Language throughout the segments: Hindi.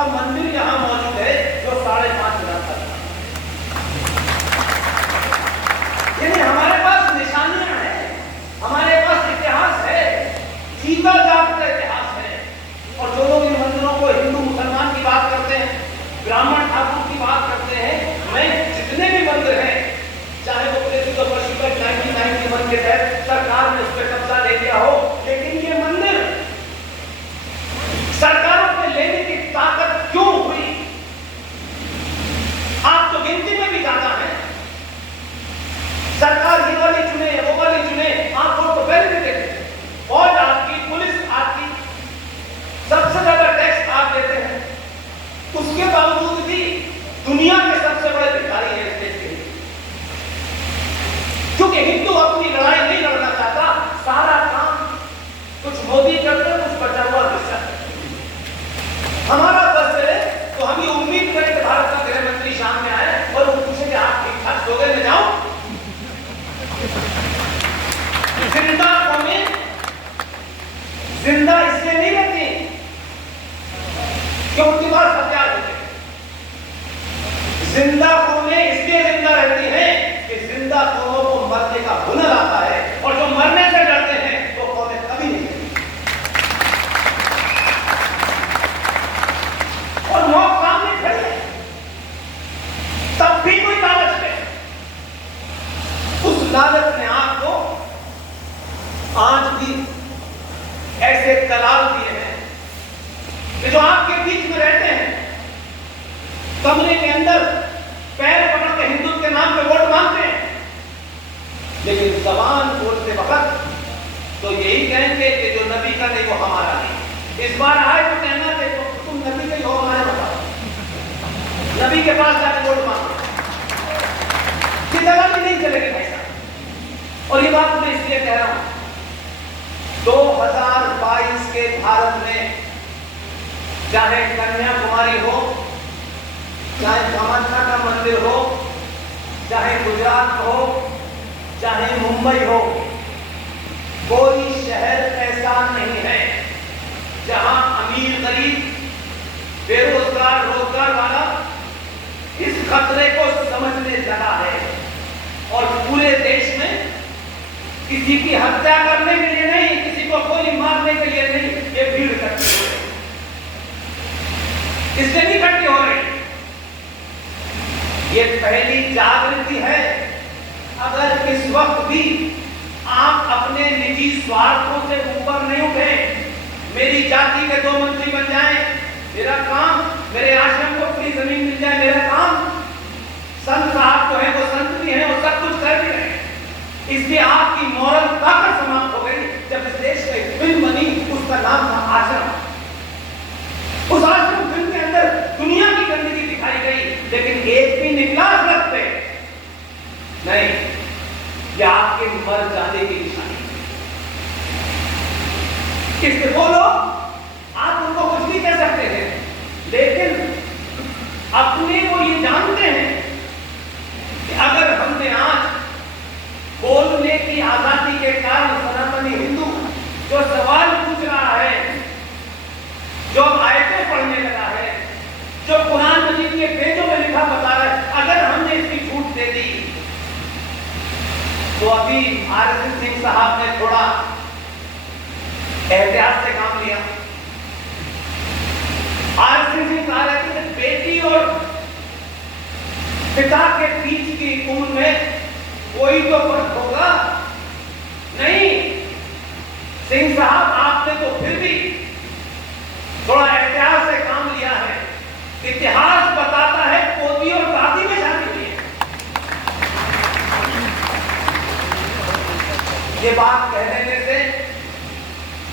का मंदिर यहाँ मौजूद है जो 5,500 का। यानी हमारे पास निशानियां हैं, हमारे पास इतिहास है, जीता जागता इतिहास है। और जो लोग इन मंदिरों को हिंदू मुसलमान की बात करते हैं, ब्राह्मण ठाकुर की बात करते हैं, मैं जितने भी मंदिर हैं, चाहे वो प्लेसिबल वर्शिप 1991 के तहत सरकार ने उस पर कब्जा ले लिया हो, लेकिन ये मंदिर सरकारों पे लेने की ताकत क्यों हुई? आप तो गिनती में भी ज्यादा है। सरकार ये वाली चुने वो वाली चुने, आप वोट तो पहले भी देते, फौज आपकी, पुलिस आपकी, सबसे ज्यादा टैक्स आप देते हैं, उसके बावजूद भी दुनिया के सबसे बड़े भिखारी है इस देश के। क्योंकि हिंदू अपनी लड़ाई नहीं लड़ना चाहता, सारा काम कुछ मोदी करते, कुछ बचा हुआ हिस्सा हमारा बस है। तो हम ये उम्मीद करें कि भारत का गृह मंत्री शाम में आए और वो पूछे कि आप ठीक ठाक सो गए, मैं जाऊं? जिंदा कौमें जिंदा इसलिए नहीं रहती कि उनके पास हथियार होते, जिंदा कौमें इसलिए जिंदा रहती हैं कि जिंदा कौमों को मरने का हुनर आता है, और जो मरने से डरते हैं वो कौमें कभी नहीं रहती। और मौत सामने खड़ी है, तब भी कोई लालच है। उस लालच ने आपको आज भी ऐसे दलाल दिए हैं कि जो आपके बीच में रहते हैं, कमरे के अंदर पैर पकड़ के हिंदुत्व के नाम पे वोट मांगते हैं, लेकिन जबान बोलते वक्त तो यही कहेंगे कि जो नबी का नहीं वो हमारा नहीं। इस बार आए तो कहना कि तुम नबी के हो, हमारे बताओ, नबी के पास जाके वोट मांगो। ये दलाली नहीं चलेगी भाई साहब। और ये बात मैं इसलिए कह रहा हूं, 2022 के भारत में चाहे कन्याकुमारी हो, चाहे कामाख्या का मंदिर हो, चाहे गुजरात हो, चाहे मुंबई हो, कोई शहर ऐसा नहीं है जहां अमीर गरीब बेरोजगार रोजगार वाला इस खतरे को समझने लगा है और पूरे देश में किसी की हत्या करने के लिए नहीं, किसी को गोली मारने के लिए नहीं, ये भीड़ इकट्ठी हो रही, इसलिए नहीं इकट्ठी हो रही। ये पहली जागृति है। अगर इस वक्त भी आप अपने निजी स्वार्थों से ऊपर नहीं उठे, मेरी जाति के 2 मंत्री बन जाएं, मेरा काम, मेरे आश्रम को पूरी जमीन मिल जाए, मेरा काम, संत साहब तो है, वो संत भी है, वो सब कुछ कर भी रहे हैं, इसलिए आपकी मॉरल ताकत समाप्त हो गई। जब इस देश में एक फिल्म बनी, उसका नाम था आश्रम। उस आश्रम फिल्म के अंदर दुनिया की गंदगी दिखाई गई, लेकिन एक भी निकला रख पे नहीं, ये आपके मर जाने की निशानी। किसके बोलो, आप उनको कुछ भी कह सकते हैं, लेकिन अपने को ये जानते हैं कि अगर हमने आज बोलने की आजादी के कारण सनातनी हिंदू जो सवाल पूछ रहा है, जो आयतें पढ़ने लगा है, जो कुरान मजीद के पेजों में लिखा बता रहा है, अगर हमने इसकी छूट दे दी, तो अभी आरएसएस सिंह साहब ने थोड़ा एहतियात से काम लिया। आरएसएस सिंह कह रहे थे कि बेटी और पिता के बीच की उम्र में कोई तो फर्क होगा नहीं। सिंह साहब आपने तो फिर भी थोड़ा एहतियात से काम लिया है। इतिहास बताता है पोती और दादी में शादी हुई है। ये बात कह देने से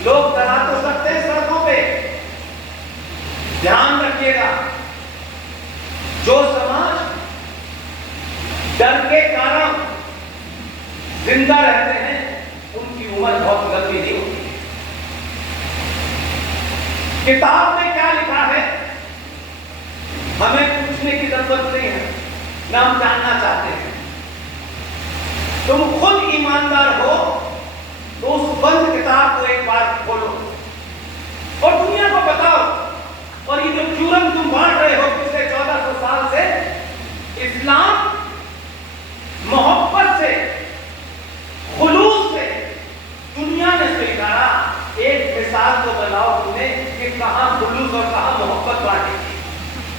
लोग डरा तो सकते हैं सड़कों पे। ध्यान रखिएगा, जो समाज डर के कारण जिंदा रहते हैं उनकी उम्र बहुत लंबी नहीं होती। किताब में क्या लिखा है हमें पूछने की जरूरत नहीं है, ना हम जानना चाहते हैं। तुम खुद ईमानदार हो तो उस बंद किताब को एक बार खोलो और दुनिया को बताओ। और ये जो जुर्म तुम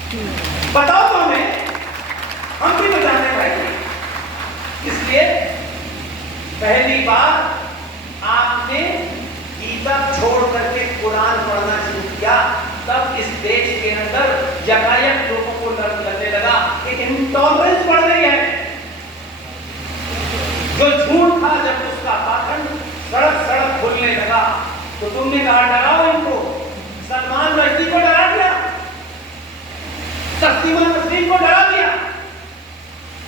बताओ तो हमें, हम भी तो जाने भाई। इसलिए पहली बार आपने गीता छोड़ करके कुरान पढ़ना शुरू किया, तब इस देश के अंदर यकायक लोगों को लगने लगा कि इंटॉलरेंस बढ़ रही है। जो झूठ था, जब उसका पाखंड सड़क सड़क खुलने लगा, तो तुमने कहा डराओ इनको। सलमान रश्दी को डरा दिया, शक्तिमान नसीम को डरा दिया,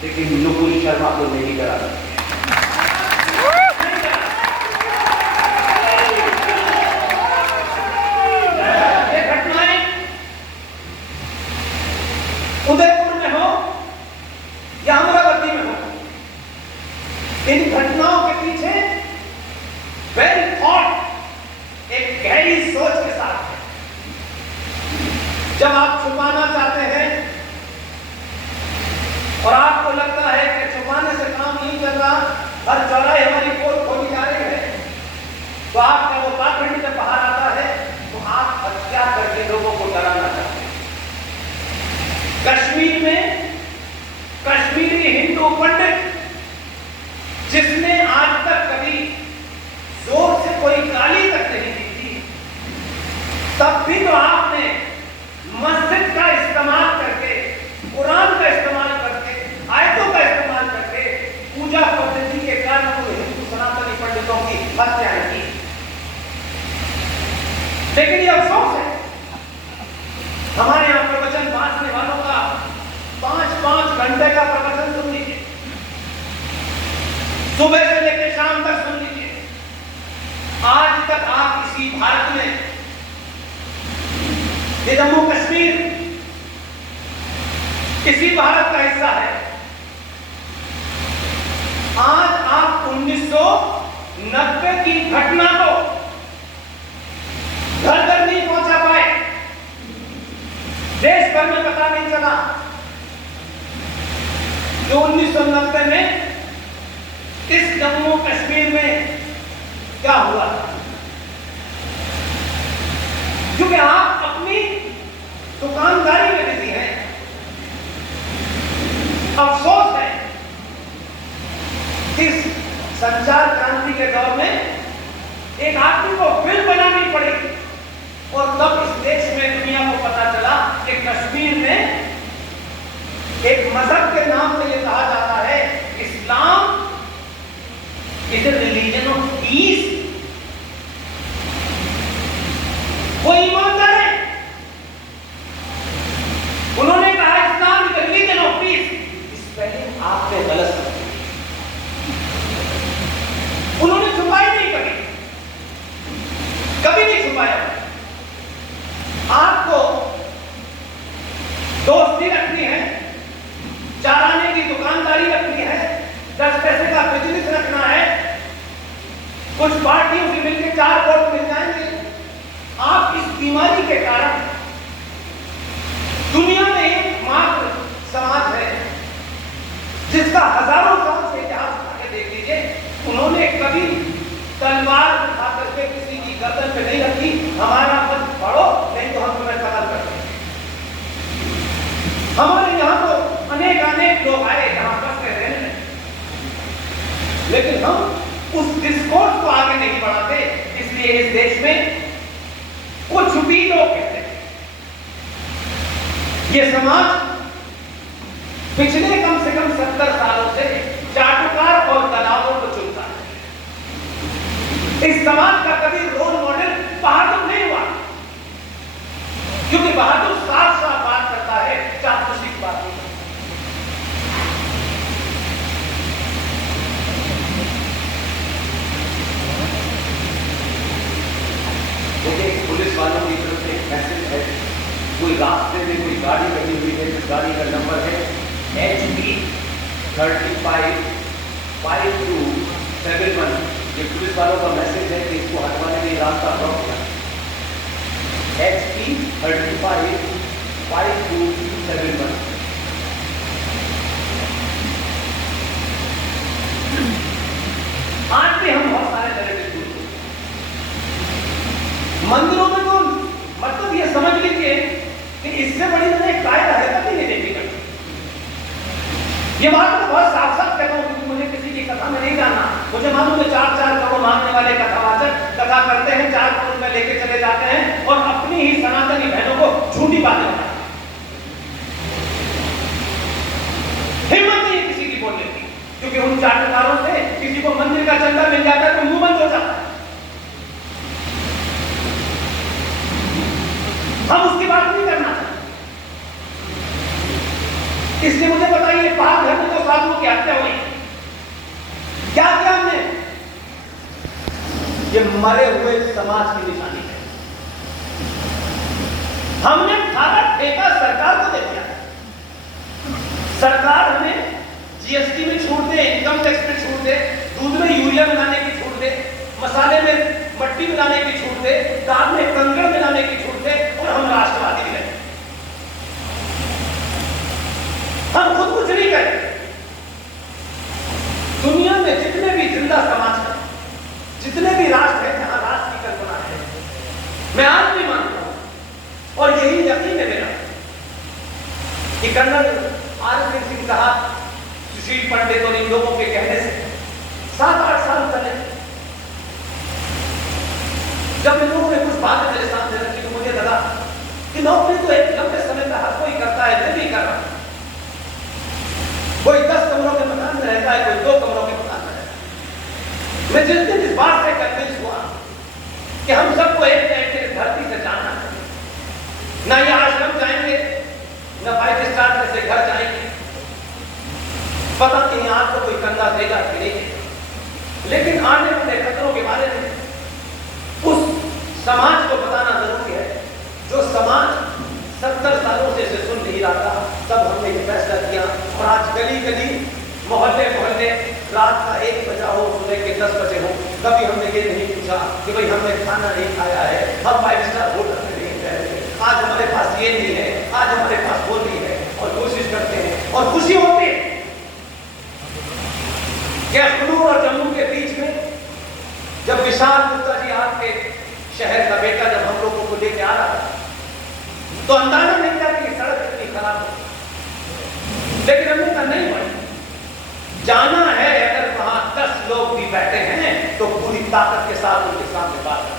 लेकिन नुपुर शर्मा को नहीं डरा दिया। उदयपुर में हो या अमरावती में हो, इन घटनाओं के पीछे वेल थॉट, एक गहरी सोच के साथ है। जब आप छुपाना चाहते हैं और आपको लगता है कि छुपाने से काम नहीं चल रहा, हर चौराहे हमारी पोल खोली जा रही है, तो आपका वो पाखंड जब बाहर आता है तो आप हत्या करके लोगों को डराना चाहते हैं। कश्मीर में कश्मीरी हिंदू पंडित, जिसने आज तक कभी जोर से कोई गाली तक नहीं दी थी, तब भी तो आपने मस्जिद का इस्तेमाल करके, कुरान का इस्तेमाल करके, आयतों का इस्तेमाल करके पूजा पद्धति के कारण को हिंदू सनातनी पंडितों की हत्याएं की। लेकिन यह अफसोस है, हमारे यहां प्रवचन बांटने वालों का 5-5 घंटे का प्रवचन सुन लीजिए, सुबह से लेकर शाम तक सुन लीजिए। आज तक आप इसी भारत में, ये जम्मू कश्मीर इसी भारत का हिस्सा है, आज आप 1990 की घटना को घर घर नहीं पहुंचा पाए, देश भर में पता नहीं चला जो 1990 में इस जम्मू कश्मीर में क्या हुआ था। क्योंकि आप अपनी दुकानदारी में बिजी हैं। अफसोस है कि इस संचार क्रांति के दौर में एक आदमी को फिल्म बनानी पड़ी, और तब इस देश में दुनिया को पता चला कि कश्मीर में एक मजहब के नाम से ये कहा जाता है, Islam is a religion of peace. वो ईमानदार है, उन्होंने कहा Islam is a religion of peace. इस पहले आपने गलत समझा, उन्होंने छुपाई नहीं, कभी नहीं छुपाया। आपको दोस्ती रखनी है, चाराने की दुकानदारी रखनी है, 10 पैसे का बिजनेस रखना है, कुछ पार्टियों से मिलकर 4 वोट मिल जाएंगे। आप इस बीमारी के कारण, दुनिया में एकमात्र समाज है जिसका हजारों साल से इतिहास आगे देख लीजिए, उन्होंने कभी तलवार उठा करके किसी की गर्दन पे नहीं रखी, हमारा मत पढ़ो नहीं तो हम तुम्हें कत्ल कर देंगे। हमारे यहाँ तो अनेक लोग आए यहाँ बसते रहने, लेकिन हम उस डिस्कोर्स को आगे नहीं बढ़ाते। इसलिए इस देश में कुछ भी लोग कहते हैं, ये समाज पिछले कम से कम 70 सालों से चाटुकार और दलालों को चुनता है। इस समाज का कभी रोल मॉडल बहादुर नहीं हुआ, क्योंकि बहादुर साफ साफ बात करता है, चापलूसी की बात नहीं करता। देखिए, पुलिस वालों की तरफ से एक मैसेज है, कोई रास्ते में कोई गाड़ी लगी हुई है, जिस गाड़ी का नंबर है HP 355271, ये पुलिस वालों का मैसेज है कि इसको हटवाने के रास्ता ब्लॉक किया। HP 355271। आज भी हम बहुत सारे तरह के मंदिरों में तो मतलब ये समझ लीजिए कि इससे बड़ी मैंने कायदा ये बात तो बहुत साफ साफ कहता हूं, क्योंकि मुझे किसी की कथा में नहीं जानना। मुझे मालूम है 4-4 करोड़ मांगने वाले कथावाचक कथा करते हैं, 4 करोड़ में लेके चले जाते हैं और अपनी ही सनातनी बहनों को झूठी बातें बताते हैं। हिम्मत नहीं है किसी की बोलने की, क्योंकि उन जाटकारों से किसी को मंदिर का चंदा मिल जाता है तो मुंह बंद हो जाता है। हम उसकी बात नहीं करना चाहते। इसलिए मुझे बताइए, पाक घर में तो साधुओं की हत्या हुई, क्या किया हमने? ये मरे हुए समाज की निशानी है। हमने सारा ठेका सरकार को दे दिया। सरकार हमें जीएसटी में छूट दे, इनकम टैक्स में छूट दे, दूध में यूरिया मिलाने की छूट दे, मसाले में मट्टी मिलाने की छूट दे, दाल में कंकड़ मिलाने की छूट दे, और हम राष्ट्रवादी भी रहे। हम खुद कुछ नहीं करें। दुनिया में जितने भी जिंदा समाज हैं, जितने भी राष्ट्र हैं जहां राष्ट्र की कल्पना है, मैं आज भी मानता हूं और यही यकीन है मेरा कि कर्नल आर.के. सिंह साहब, सुशील पंडित और इन लोगों के कहने से 7-8 साल पहले जब इन लोगों ने कुछ बातें मेरे सामने रखी तो मुझे लगा कि नौकरी तो एक लंबे समय का हर कोई करता है, मैं भी कर रहा हूं। कोई 10 कमरों के मकान में रहता है, कोई 2 कमरों के मकान में रहता है। मैं जिस दिन इस बात से कन्विंस हुआ कि हम सबको एक न एक धरती से जाना है, ना ये आश्रम जाएंगे, ना 5 स्टार जैसे घर जाएंगे, पता नहीं आपको कोई कंधा देगा कि नहीं, लेकिन आने वाले खतरों के बारे में उस समाज को बताना जरूरी है, जो समाज 70 सालों से इसे सुन नहीं रहा था। तब हमने ये फैसला किया और आज गली गली, मोहल्ले मोहल्ले, रात का 1 बजा हो, सुबह के 10 बजे हो, कभी हमने ये नहीं पूछा कि भाई हमने खाना नहीं खाया है, हम 5 स्टार होटल में नहीं गए, आज हमारे पास ये नहीं है, आज हमारे पास वो नहीं है, और कोशिश करते हैं और खुशी होती है। क्या अखनूर और जम्मू के बीच में जब विशाल गुप्ता जी आपके शहर का बेटा जब हम लोगों को लेके आ रहा था तो अंदाजा नहीं था कि सड़क इतनी खराब हो, लेकिन हमने कहा नहीं भाई, जाना है अगर वहां 10 लोग भी बैठे हैं तो पूरी ताकत के साथ उनके सामने बात करें।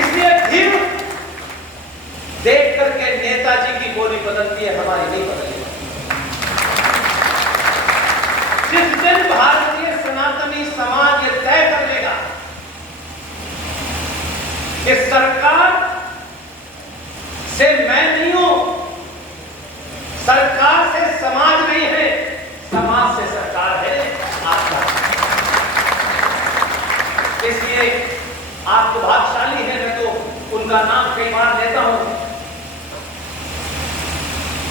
इसलिए फिर देख करके नेताजी की बोली बदलती है, हमारी नहीं बदलेगी। जिस दिन भारतीय सनातनी समाज ये तय कर लेगा कि सरकार से मैं नहीं हूं, सरकार से समाज नहीं है, समाज से सरकार है आपका। इसलिए आप तो भाग्यशाली हैं, मैं तो उनका नाम कई बार लेता हूं,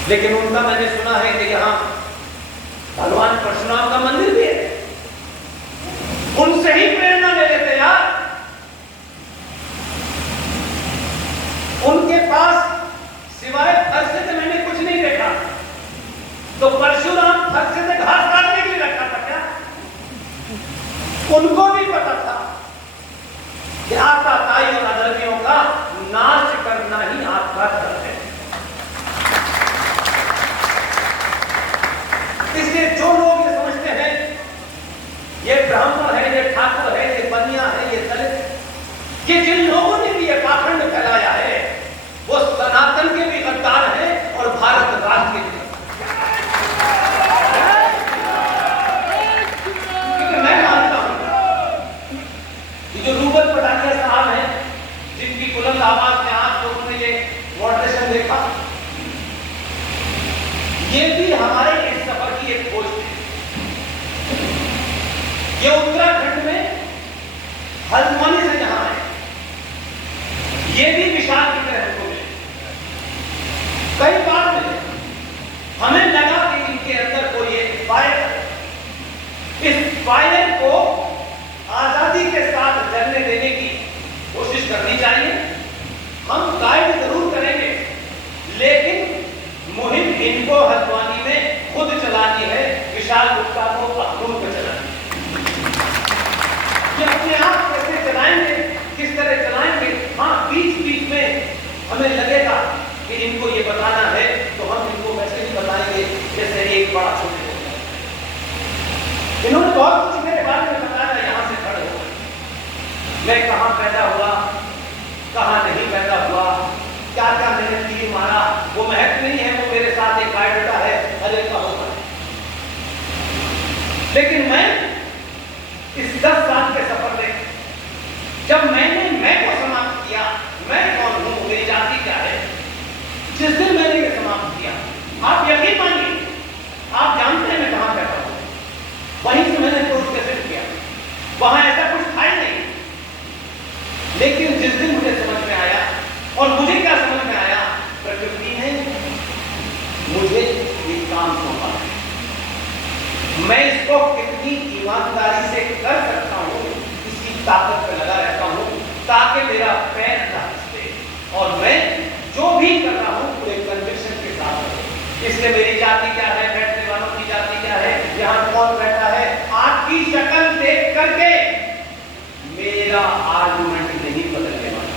लेकिन उनका मैंने सुना है कि यहां भगवान परशुराम का मंदिर भी है, उनसे ही प्रेरणा ले लेते यार। उनके पास सिवाय फरसे से मैंने कुछ नहीं देखा, तो परशुराम फरसे से घास काटने के लिए रखा था क्या? उनको भी पता था कि आताताई और अधर्मियों का नाश करना ही आपका धर्म है। इसलिए जो लोग ये समझते हैं ये ब्राह्मण है, ये ठाकुर है, ये बनिया है, ये दलित, कि जिन लोगों ने भी ये पाखंड फैलाया है वो सनातन के भी गद्दार हैं और भारत राष्ट्र के भी। क्योंकि मैं मानता हूं कि जो रूबल पटानिया साहब हैं, जिनकी बुलंद आवाज में आज लोगों ने ये मॉडरेशन देखा, ये भी हमारे इस सफर की एक खोज थी। ये उत्तराखंड में हल्द्वानी से जहां है, ये भी विशाल की तरह हमको मिले, कई बार मिले। हमें लगा कि इनके अंदर कोई एक फायर है, इस फायर को आजादी के साथ जलने देने की कोशिश करनी चाहिए। हम गाइड जरूर करेंगे, लेकिन मुहिम इनको हल्द्वानी में खुद चलानी है, विशाल गुप्ता को अखनूर में चलानी है। ये अपने आप कैसे चलाएंगे, किस तरह चलाएंगे, हाँ बीच बीच में हमें लगेगा कि इनको ये बताना है तो हम इनको इन्होंने बहुत कुछ मेरे बारे में बताया, यहां से खड़े हो मैं कहां पैदा हुआ, कहां नहीं पैदा हुआ, क्या क्या मैंने तीर मारा, वो महत्व नहीं है, वो मेरे साथ एक बायोडाटा है, हर एक का होता है। लेकिन मैं इस 10 साल के सफर में जब मैंने मैं को समाप्त किया, मैं कौन हूं, मेरी जाति क्या है, जिस दिन मैंने ये समाप्त किया, आप यकीन मानिए, आप जानते हैं मैं कहां पैदा हूं, वहीं से मैंने कोर्स कैसे किया, वहां ऐसा कुछ था ही नहीं। लेकिन जिस दिन मुझे समझ में आया, और मुझे क्या समझ में आया, प्रकृति ने मुझे एक काम सौंपा है, मैं इसको कितनी ईमानदारी से कर सकता हूं, इसकी ताकत पे लगा रहता हूं, ताकि मेरा पैर ना फिसले, और मैं जो भी कर रहा हूं पूरे कन्विक्शन के साथ। इसलिए मेरी जाति क्या है, बैठने वालों की जाति क्या है, यहां कौन बैठा है, आपकी शक्ल देख करके मेरा आर्गुमेंट नहीं बदलने वाला।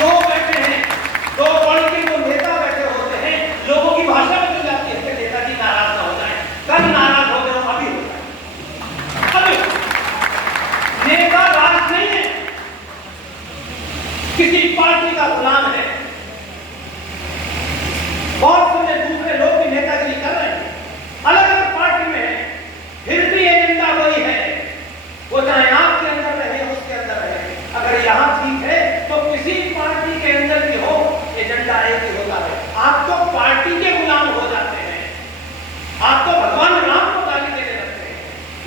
दो बैठे हैं, दो पॉलिटिकल नेता बैठे होते हैं, लोगों की भाषा बदल जाती है कि नेताजी नाराज ना हो जाए, कल नाराज हो गए, अभी हो जाए, अभी नेता राज नहीं है, किसी पार्टी का गुलाम है। बहुत से दूसरे लोग भी नेतागिरी कर रहे हैं, अलग अलग पार्टी में है, फिर भी एजेंडा वही है, वो चाहे आपके अंदर रहे, उसके अंदर रहे। अगर यहां ठीक है तो किसी पार्टी के अंदर भी हो, एजेंडा एक ही होता है। आप तो पार्टी के गुलाम हो जाते हैं, आप तो भगवान राम को गाली देने लगते हैं,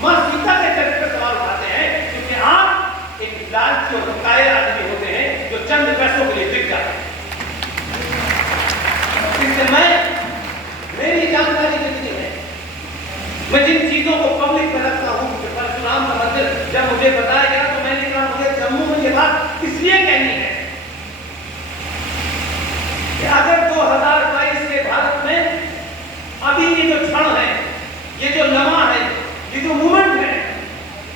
मां सीता के चरित्र पर सवाल उठाते हैं, क्योंकि आप एक लालची और कायर आदमी होते हैं जो चंद पैसों के लिए बिक जाते हैं। इसलिए मेरी जानकारी कितनी है, मैं जिन चीजों को पब्लिक में रखता हूं, परशुराम का मंदिर जब मुझे बताया गया तो मैंने कहा मुझे जम्मू में ये बात इसलिए कहनी है कि अगर 2022 के भारत में अभी ये जो क्षण है, ये जो लम्हा है, ये जो मूवमेंट है,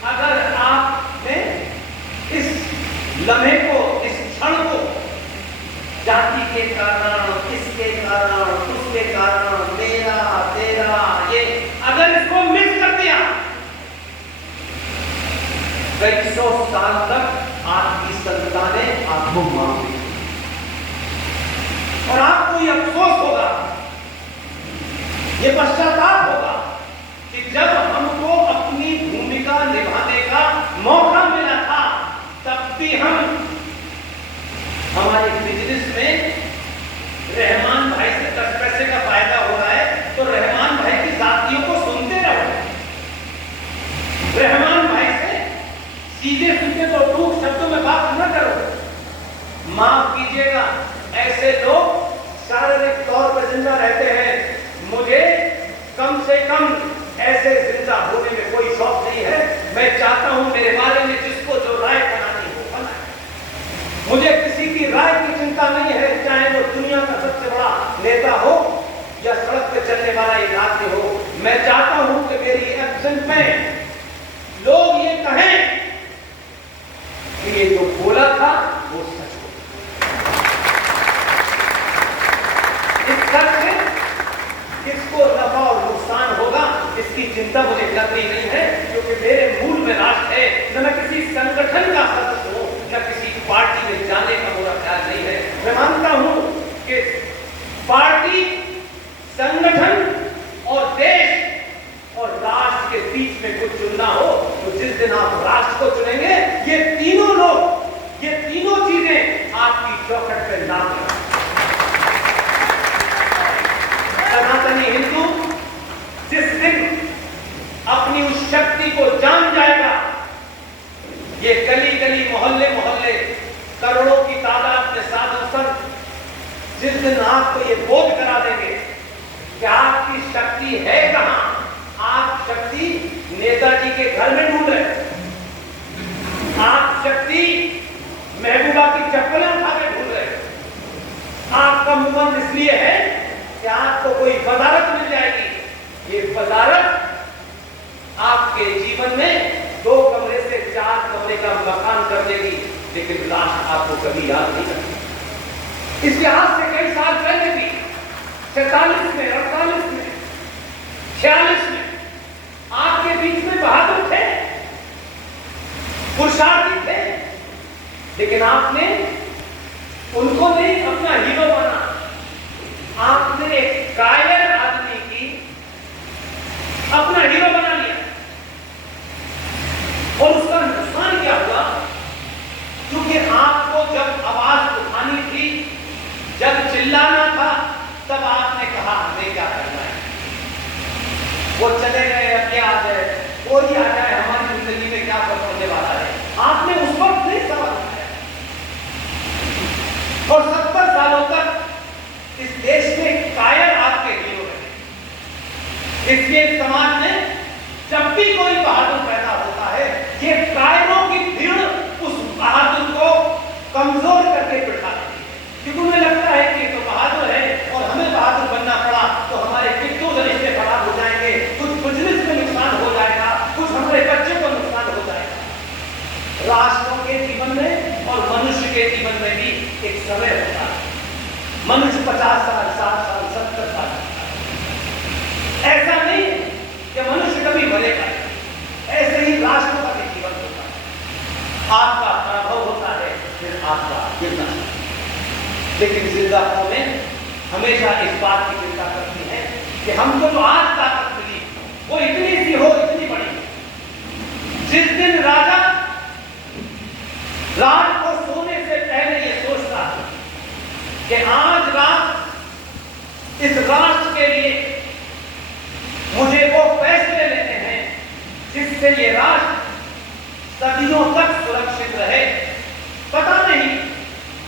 अगर आपने इस लम्हे को, इस क्षण को जाति के कारण, इसके कारण, उसके कारण, मेरा तेरा, ये अगर इसको मिस कर दिया, कई 100 साल तक आपकी संतानें आपको मांगेंगी और आपको ये अफसोस होगा, ये पश्चाताप होगा कि जब हमको अपनी भूमिका निभाने का मौका मिला था, तब भी हम हमारे बिजनेस में रहमान भाई से 10 पैसे का फायदा हो रहा है तो रहमान भाई की जातियों को सुनते रहो, रहमान भाई से सीधे सीधे तो टूक शब्दों में बात न करो। माफ कीजिएगा, ऐसे लोग शारीरिक तौर पर जिंदा रहते हैं, मुझे कम से कम ऐसे जिंदा होने में कोई शौक नहीं है। मैं चाहता हूं मेरे बारे में जिसको जो राय बनानी हो बनाए, मुझे किसी की राय की चिंता नहीं है, चाहे वो दुनिया का सबसे बड़ा नेता हो या सड़क पे चलने वाला एक आदमी हो। मैं चाहता हूं कि मेरी एब्सेंट में लोग ये कहें कि ये जो बोला था वो सच हो। इस सच से किसको नफा और नुकसान होगा इसकी चिंता मुझे करनी नहीं है, क्योंकि मेरे मूल में राष्ट्र है। न मैं किसी संगठन का सदस्य हूं, न किसी पार्टी में जाने का मेरा ख्याल नहीं है। मैं मानता हूं कि पार्टी, संगठन और देश और राष्ट्र के बीच में कुछ चुनना हो तो जिस दिन आप राष्ट्र को चुनेंगे, ये तीनों लोग, ये तीनों चीजें आपकी चौखट पे ना लगा। सनातनी हिंदू जिस दिन अपनी उस शक्ति को जान जाएगा, ये गली गली, मोहल्ले मोहल्ले, करोड़ों की तादाद में साधु संत जिस दिन आपको ये बोध करा देंगे कि आपकी शक्ति है कहां, आप शक्ति नेताजी के घर में ढूंढ रहे हैं, आप शक्ति महबूबा की चप्पलें उठा के ढूंढ रहे हैं, आपका मूवमेंट इसलिए है कि आपको कोई वजारत मिल जाएगी। ये वजारत आपके जीवन में 2 कमरे से 4 कमरे का मकान कर देगी, लेकिन राष्ट्र आपको कभी याद नहीं करेगा। इसके आज से कई साल पहले भी 47 में, 48 में, 46 में आप आपके बीच में बहादुर थे, पुरुषार्थी थे, लेकिन आपने उनको नहीं अपना हीरो बना, आपने एक कायर आदमी की अपना हीरो बना लिया। और उसका नुकसान क्या हुआ? क्योंकि आपको जब आवाज उठानी थी, जब चिल्लाना था, तब आपने कहा हमें क्या करना है, वो चले गए, अब क्या आ जाए, कोई आ जाए, हमारी जिंदगी में क्या फर्क होने वाला है, आपने उस वक्त नहीं सवाल उठाया। और 70 सालों तक इस देश में कायर आपके हीरो रहे। इसलिए समाज में जब भी कोई बहादुर पैदा होता है, ये कायरों की भीड़ उस बहादुर को कमजोर करके बिठा देती है, क्योंकि उन्हें लगता है कि तो बहादुर है और हमें बहादुर बनना पड़ा तो हमारे कितने रिश्ते खराब हो जाएंगे, कुछ बिजनेस में नुकसान हो जाएगा, कुछ हमारे बच्चे को नुकसान हो जाएगा। राष्ट्रों के जीवन में और मनुष्य के जीवन में भी एक समय होता है। मनुष्य 50 साल, 60 साल, 70 साल, ऐसा नहीं कि मनुष्य कभी मरेगा, ऐसे ही राष्ट्रों का भी जीवन होता है। आपका पराभव होता है, फिर आपका गिरना। लेकिन जिंदा कौमें हमेशा इस बात की चिंता करती है कि हमको जो आज ताकत मिली वो इतनी सी हो, इतनी बड़ी। जिस दिन राजा रात को सोने से पहले ये सोचता कि आज रात इस राष्ट्र के लिए मुझे वो फैसले लेने हैं जिससे ये राष्ट्र सदियों तक सुरक्षित रहे। पता नहीं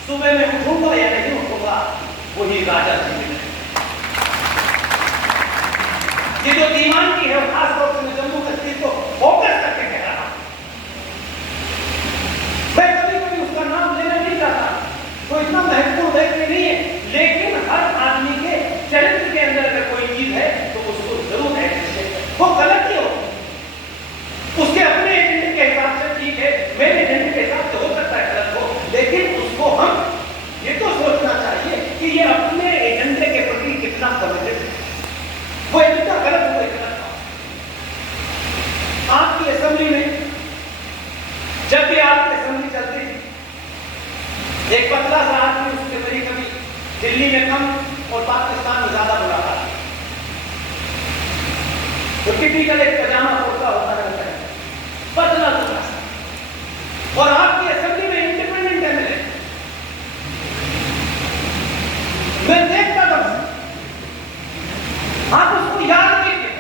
सुबह में उठूंगा या नहीं उठूंगा, वही राजा जीवित है। ये जो दीवानगी है, खासतौर से मैं जम्मू कश्मीर को फोकस करके कह रहा हूं। मैं कभी कभी उसका नाम लेना नहीं चाहता, वो इतना महत्वपूर्ण व्यक्ति नहीं है, लेकिन हर आदमी के चरित्र के अंदर अगर कोई चीज है तो उसको जरूर एप्रिशिएट करें। वो गलत ही हो, उसके अपने एजेंडे के हिसाब से ठीक है, मेरे एजेंडे के हिसाब से हो सकता है गलत हो, लेकिन उसको हम ये तो सोचना चाहिए कि ये अपने एजेंडे के प्रति कितना कमिटेड है। वो इतना गलत हो, इतना आपकी असेंबली में जब भी आपकी असेंबली चलती थी, एक पतला सा आदमी उसके कभी कभी दिल्ली में कम और पाकिस्तान में ज्यादा बुलाता है, तो टिपिकल एक पजामा कुर्ता होता है, पतला सा, और आपकी असेंबली में इंडिपेंडेंट एमएलए, मैं देखता था, आप उसको याद कीजिए,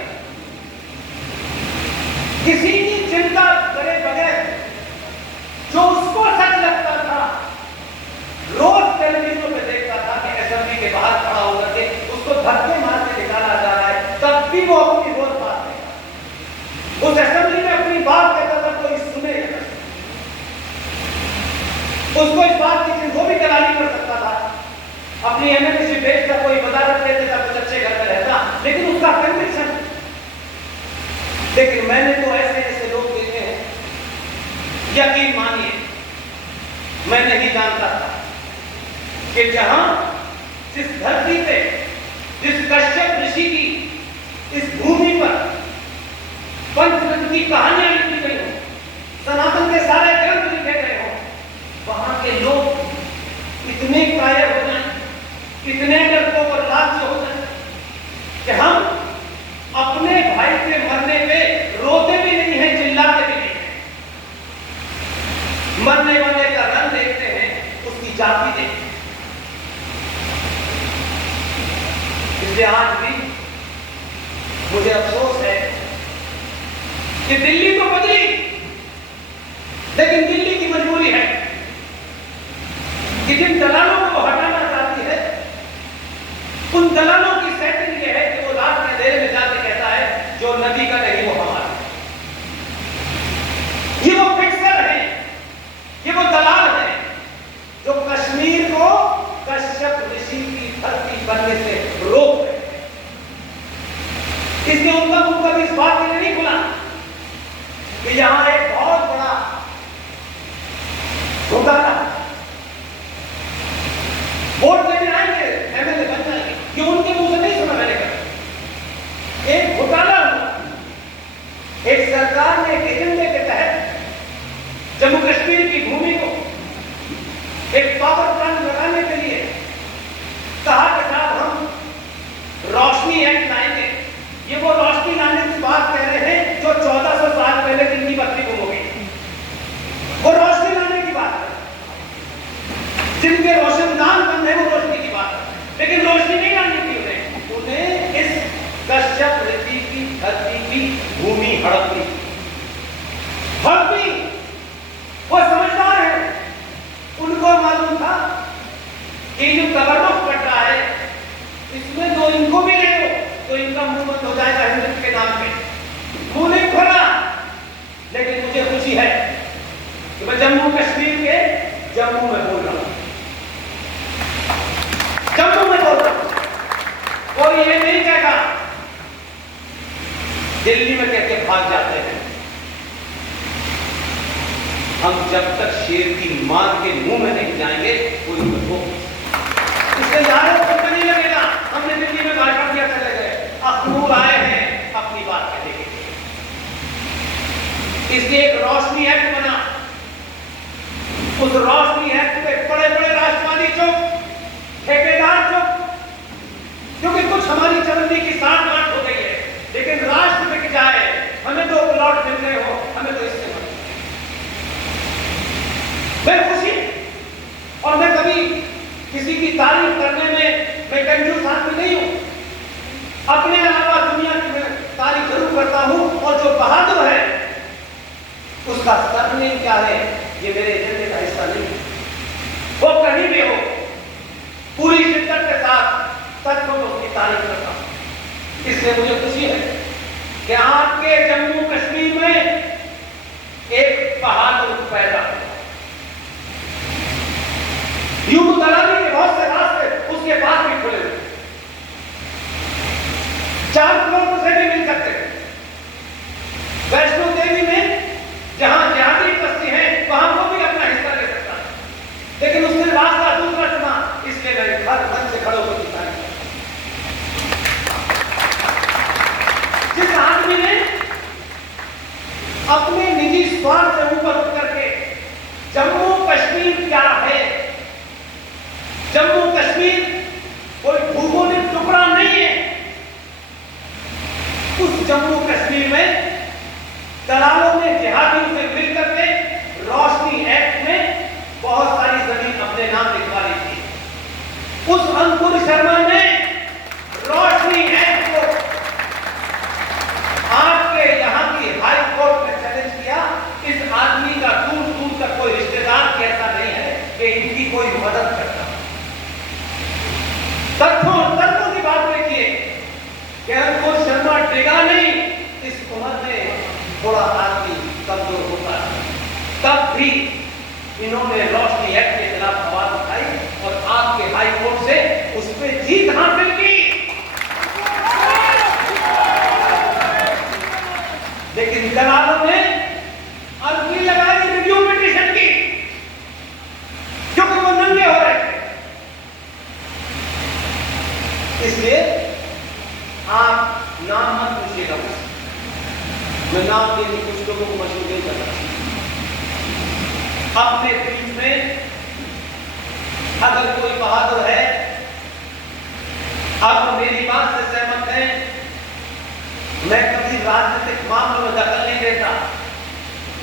किसी की चिंता करे बगैर जो उसको सच लगता था, रोज टेलीविजन पे देखता था कि असेंबली के बाहर खड़ा होकर के उसको धक्के मार के निकाला जा रहा है, तब भी वो अपनी रोज बात नहीं, उस असेंबली में अपनी बात कहता था, कोई सुने या ना। उसको इस बात की वो भी दलाली कर सकता था, अपनी एमएलसी बेचकर कोई वजारत लेते था, कुछ अच्छे घर में रहता, लेकिन उसका कन्विक्शन। लेकिन मैंने तो ऐसे ऐसे लोग देखे हैं, यकीन मानिए मैं नहीं जानता था कि जहां जिस धरती पे, जिस कश्यप ऋषि की इस भूमि पर पंचतंत्र की कहानियां लिखी गई हो, सनातन के सारे ग्रंथ लिखे गए हो, वहां के लोग इतने कायर हो जाए, इतने डरपोक और लालची हो जाए कि हम अपने भाई के मरने पे रोते भी नहीं है, चिल्लाते भी नहीं है। मरने वाले का रंग देखते हैं, उसकी जाति देखते हैं। इसलिए आज भी मुझे अफसोस है कि दिल्ली तो बदली, लेकिन दिल्ली की मजबूरी है कि जिन दलालों को हटाना चाहती है, उन दलालों की सेटिंग ये है कि वो रात के अंधेरे में जाके कहता है जो नदी का नहीं वो हमारा। ये वो फिक्सर है, ये वो दलाल है जो कश्मीर को कश्यप ऋषि की धरती बनने से रोक रहे हैं। इसलिए उनका मुंह कभी इस बात के लिए नहीं खुला कि यहां एक बहुत बड़ा घोटाला, वोट लेने आएंगे, एमएलए बन जाएंगे, ये उनके मुंह से नहीं सुना मैंने कहा। एक घोटाला हुआ, एक सरकार ने एक एजेंडे के तहत जम्मू कश्मीर की भूमि को एक पावर प्लांट लगाने के लिए कहा कि साहब हम रोशनी एक्ट लाएंगे। ये वो रोशनी लाने की बात कह रहे हैं जो 1400 साल पहले जिनकी बत्ती गुम हो गई, वो रोशनी लाने की बात है। जिनके रोशनदान बंद है वो रोशनी की बात है, लेकिन रोशनी नहीं लाने की उन्हें इस कश्यप ऋषि की धरती की भूमि हड़पनी। वो समझदार है, उनको मालूम था कि जो तबर्रुक कट रहा है इसमें तो इनको भी ले लो तो इनका मुंह बंद हो जाएगा हिंदुत्व के नाम पे। मुंह नहीं खोला, लेकिन मुझे खुशी है कि मैं जम्मू कश्मीर के जम्मू में बोल रहा हूं, जम्मू में बोल रहा हूं। और ये नहीं कहेगा दिल्ली में कहते भाग जाते हैं। हम जब तक शेर की मार के मुंह में नहीं जाएंगे कोई हो इससे यारों को नहीं लगेगा हमने दिल्ली में भाषण दिया चले गए। अखनूर आए हैं अपनी बात कहने के लिए, इसलिए एक रोशनी एक्ट बना। उस रोशनी एक्ट पे बड़े बड़े राष्ट्रवादी चुप, ठेकेदार चुप, क्योंकि कुछ हमारी चलनी की साठ गांठ हो गई है, लेकिन राष्ट्र बिक जाए, हमें तो प्लॉट मिल रहे हो, हमें तो इससे मतलब मैं खुशी। और मैं कभी किसी की तारीफ करने में मैं कंजूस आदमी नहीं हूं, अपने अलावा दुनिया की मैं तारीफ जरूर करता हूं। और जो बहादुर है उसका सरनेम क्या है ये मेरे एजेंडे का हिस्सा नहीं है। वो कहीं भी हो पूरी शिद्दत के साथ तत्व में उसकी तारीफ करता हूं। इसलिए मुझे खुशी है कि आपके जम्मू कश्मीर में एक बहादुर पैदा हुआ। यूं दलाली के बहुत से रास्ते उसके पास भी खुले हुए, 4 किलोमीटर से भी मिल सकते हैं। वैष्णो देवी में जहां जिहादी बस्ती है वहां वो भी अपना हिस्सा ले सकता है, लेकिन उसने रास्ता दूसरा चुना, इसलिए मैं हर मन से खड़े होकर दिखाई। जिस आदमी ने अपने निजी स्वार्थ से ऊपर उठ करके जम्मू कश्मीर क्या है, जम्मू कश्मीर कोई भूगोलिक टुकड़ा नहीं है, उस जम्मू कश्मीर में दलालों ने जिहादियों से मिलकर के रोशनी एक्ट में बहुत सारी जमीन अपने नाम लिखवा ली थी। उस अंकुर शर्मा ने रोशनी एक्ट को आपके यहां की हाई कोर्ट में चैलेंज किया। इस आदमी का दूर दूर तक कोई रिश्तेदार कहता नहीं है कि इनकी कोई मदद करता। तथ्यों की बात देखिए कि अंकुर शर्मा डिगा नहीं, इस उम्र में थोड़ा आदमी कमजोर होता है, तब भी इन्होंने रोशनी एक्ट के खिलाफ आवाज उठाई और आपके हाई कोर्ट से उस पर जीत हासिल की। लेकिन दलालों ने अर्जी लगाई रिव्यू पिटीशन की, क्योंकि वो नंगे हो रहे थे। इसलिए आप नाम मत पूछिएगा मुझसे, मैं नाम देने कुछ लोगों को मशहूर नहीं करना। अपने बीच में अगर कोई बहादुर है, आप मेरी बात से सहमत हैं, मैं कभी राजनीतिक मामलों में दखल नहीं देता,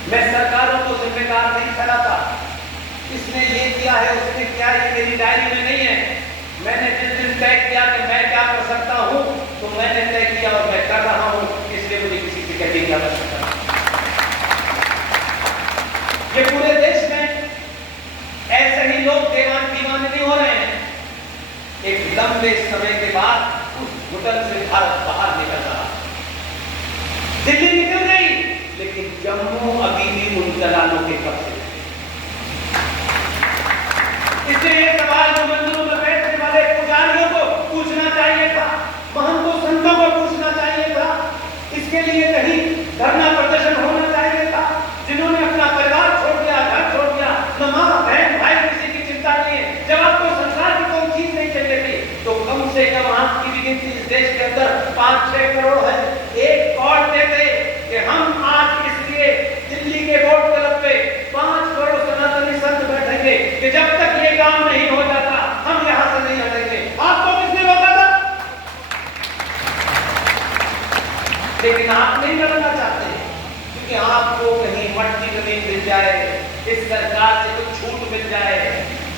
मैं सरकारों को जिम्मेदार नहीं ठहराता। इसने ये किया है, उसने क्या, ये मेरी डायरी में नहीं है। मैंने जिस दिन तय किया कि मैं क्या कर सकता हूं तो मैंने तय किया और मैं कर रहा हूं, इसलिए मुझे किसी से कहने की आवश्यकता नहीं। ये पूरे देश में ऐसे ही लोग दीवाने नहीं हो रहे हैं। एक लंबे समय के बाद उस घुटन से भारत बाहर निकल रहा, दिल्ली निकल गई, लेकिन जम्मू अभी भी उन दलालों के कब्जे। इसलिए ये सवाल जो मंदिरों में बैठने वाले पुजारियों को पूछना चाहिए था, महंतों संतों को पूछना चाहिए था, इसके लिए कहीं धरना प्रदर्शन होना चाहिए था। जिन्होंने अपना परिवार छोड़ दिया, घर छोड़ दिया, न मां बहन भाई किसी की चिंता नहीं है, जब आपको संसार की कोई चीज नहीं चाहिए थी, तो कम से कम आपकी भी गिनती इस देश के अंदर 5-6 करोड़ है। एक कॉल देते कि कि हम आज इसलिए दिल्ली के बोर्ड क्लब पे 5 करोड़ सनातनी संत बैठेंगे कि जब तक ये काम नहीं हो जाता हम यहां से नहीं हटेंगे। आपको किसने रोका था? लेकिन आप नहीं लड़ना चाहते क्योंकि आपको कहीं मट्टी जमीन मिल जाए, इस सरकार से कुछ छूट मिल जाए,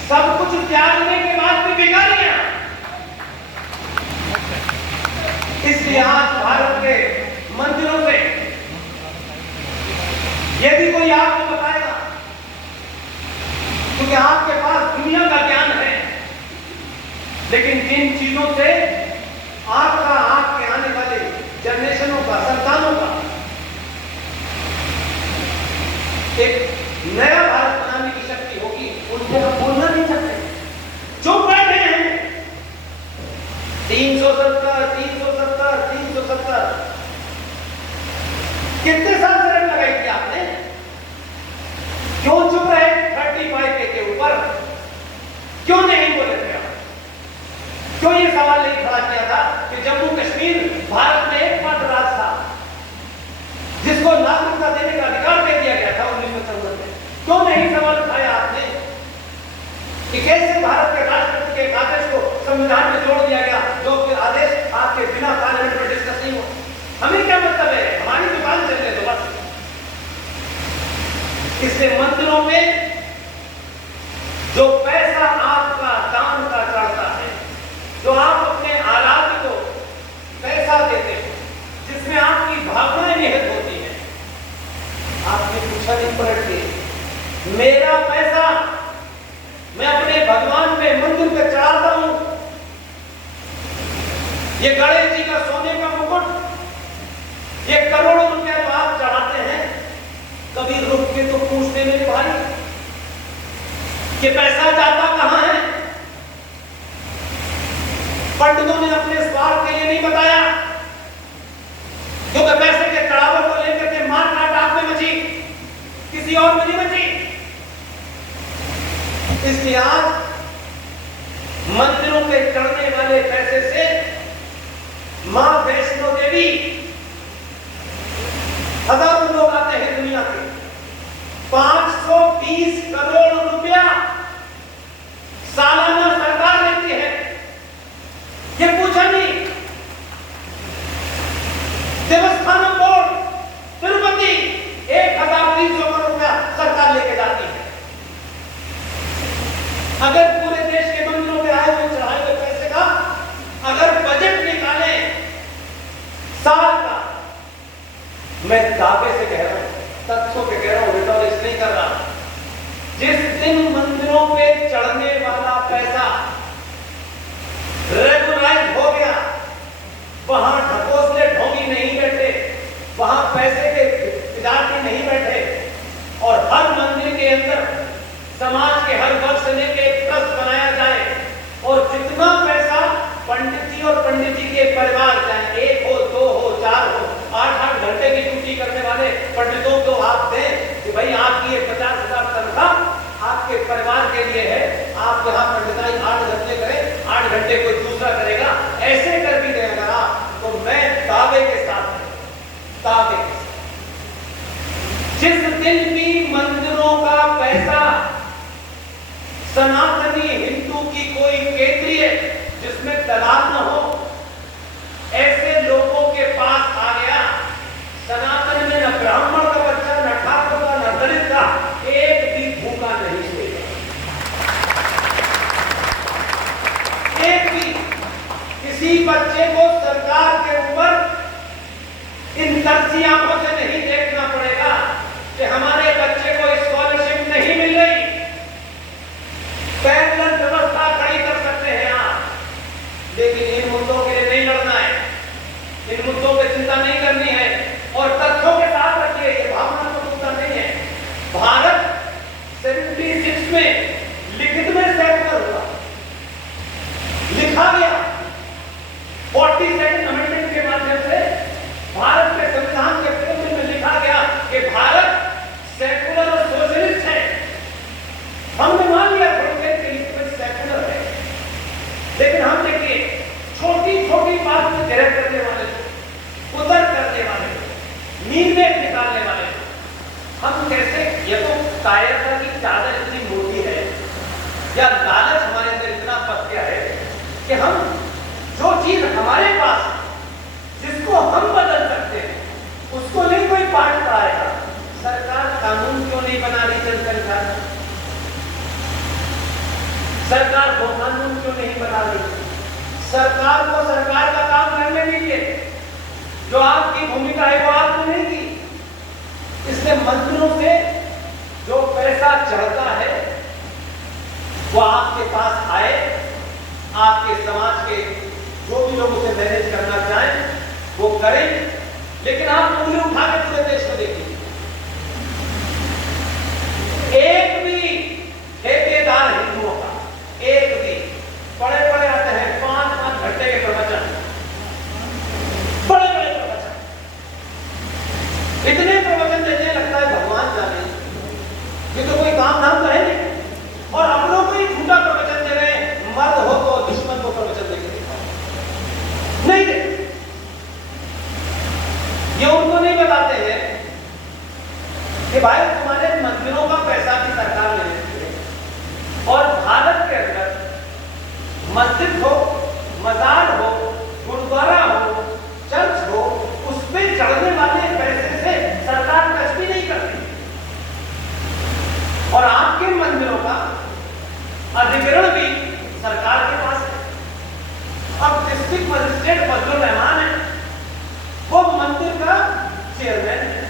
सब कुछ त्यागने के बाद भी बिगाड़ियां। इसलिए आज भारत के मंदिरों से यदि कोई आपको बताएगा, क्योंकि आपके पास दुनिया का ज्ञान है, लेकिन जिन चीजों से आपका आपके आने वाले जनरेशनों का, संतानों का एक नया भारत बनाने की शक्ति होगी, उनको हम बोलना नहीं चाहते। चुप बैठे हैं। 370 370 370 कितने साल से रट लगाई थी आपने? क्यों चुप रहे? 35 के ऊपर क्यों नहीं बोले थे आप? क्यों ये सवाल नहीं खड़ा किया था कि जम्मू कश्मीर भारत में एकमात्र राज्य था जिसको नागरिकता देने का अधिकार दे दिया गया था 1954 में? क्यों नहीं सवाल उठाया आपने कि कैसे भारत के राष्ट्रपति के आदेश को संविधान में जोड़ दिया गया, जो आदेश आपके बिना पार्लियामेंट में डिस्कस नहीं हो? हमें क्या मतलब है? हमारी दुकान चलने दो बस। इसलिए मंदिरों में जो पैसा आपका दान का चढ़ता है, जो आप अपने आराध्य को पैसा देते हो, जिसमें आपकी भावनाएं निहित होती हैं, आपने पूछा नहीं पलट के मेरा पैसा मैं अपने भगवान पे मंदिर पे चढ़ाता हूं, ये गणेश जी का सोने का मुकुट, ये करोड़ों रुपया जो आप चढ़ाते हैं, कभी रुक के तो पूछते मेरे भाई कि पैसा जाता कहां है? पंडितों ने अपने स्वार्थ के लिए नहीं बताया, क्योंकि पैसे के चढ़ावों को लेकर के मार काट आप में मची, किसी और में नहीं मची। इसलिए आज मंदिरों पे चढ़ने वाले पैसे से मां वैष्णो देवी, हजारों लोग आते हैं दुनिया के, 520 करोड़ रुपया सालाना सरकार लेती है। ये पूछा नहीं। देवस्थानम बोर्ड तिरुपति 1300 करोड़ रुपया सरकार लेके जाती है। अगर पूरे देश के मंदिरों में आए हुए चढ़ाए हुए पैसे का अगर बजट निकाले साल का, मैं दावे से कह रहा हूं, तथ्यों पे कह रहा हूं, रिटोरिक्स नहीं कर रहा, जिस दिन मंदिरों पे चढ़ने वाला पैसा रेगुलाइज हो गया, वहां ढकोसले ढोंगी नहीं बैठे, वहां पैसे के विद्यार्थी नहीं बैठे, और हर मंदिर के अंदर समाज के हर वर्ग से लेकर एक ट्रस्ट बनाया जाए, और जितना पैसा पंडित जी और पंडित जी के परिवार, चाहे 1 हो 2 हो 4 हो, 8-8 घंटे की ड्यूटी करने वाले पंडितों को आप दें कि भाई आपकी ये 50,000 तनख्वाह आपके परिवार के लिए है, आप यहाँ पंडिताई 8 घंटे करें, 8 घंटे कोई दूसरा करेगा, ऐसे कर भी देगा आप, तो मैं दावे के साथ जिस दिन भी मंदिरों का पैसा सनातनी हिंदू की कोई केंद्रीय जिसमें दलाल न हो, ऐसे लोगों के पास आ गया, सनातन में न ब्राह्मण का बच्चा, न ठाकुर का, न दलित का एक भी भूखा नहीं सोएगा। एक भी किसी बच्चे को सरकार के ऊपर इन तरसी आंखों से नहीं देखना पड़ेगा कि हमारे बच्चे को स्कॉलरशिप नहीं मिल रही। पैरेलल व्यवस्था खड़ी कर सकते हैं आप, लेकिन इन मुद्दों के लिए नहीं लड़ना है, इन मुद्दों पे चिंता नहीं करनी है, और तथ्यों के साथ रखिए, ये भावना का मुद्दा नहीं है। भारत 76 में लिखित में सेकुलर हुआ, लिखा गया 42nd अमेंडमेंट के माध्यम से भारत के संविधान के पूर्व में लिखा गया कि भारत कायरता की चादर इतनी मोटी है या लालच हमारे अंदर इतना पस गया है कि हम जो चीज हमारे पास है, जिसको हम बदल सकते हैं, उसको नहीं कोई पाठ पढ़ाएगा। सरकार कानून क्यों नहीं बना रही? जन संख्या सरकार वो कानून क्यों नहीं बना रही? सरकार को सरकार का काम करने दीजिए। जो आपकी भूमिका है वो आपने नहीं की। इसलिए मंत्रियों से जो पैसा चढ़ता है वो आपके पास आए, आपके समाज के जो भी लोग उसे मैनेज करना चाहें वो करें, लेकिन आप उंगली उठा के पूरे देश को देखिए, एक भी ठेकेदार हिंदुओं का एक भी बड़े बड़े आते हैं 5-5 घंटे के प्रवचन, बड़े बड़े प्रवचन, इतने प्रवचन देते लगता है भगवान जाने, ये तो कोई काम धाम तो है नहीं। और अपनों को ही झूठा प्रवचन दे रहे हैं, मर्द हो तो दुश्मन को प्रवचन देके नहीं दे। ये उनको नहीं बताते हैं कि भाई तुम्हारे मंदिरों का पैसा भी सरकार ले लेती है और भारत के अंदर मस्जिद हो, मजार हो, गुरुद्वारा हो, चर्च हो, उस पर चढ़ने वाले पैसे से सरकार कुछ भी नहीं करती और आपके मंदिरों का अधिग्रहण भी सरकार के पास है। अब डिस्ट्रिक्ट मजिस्ट्रेट फजलुर रहमान है, वो मंदिर का चेयरमैन है।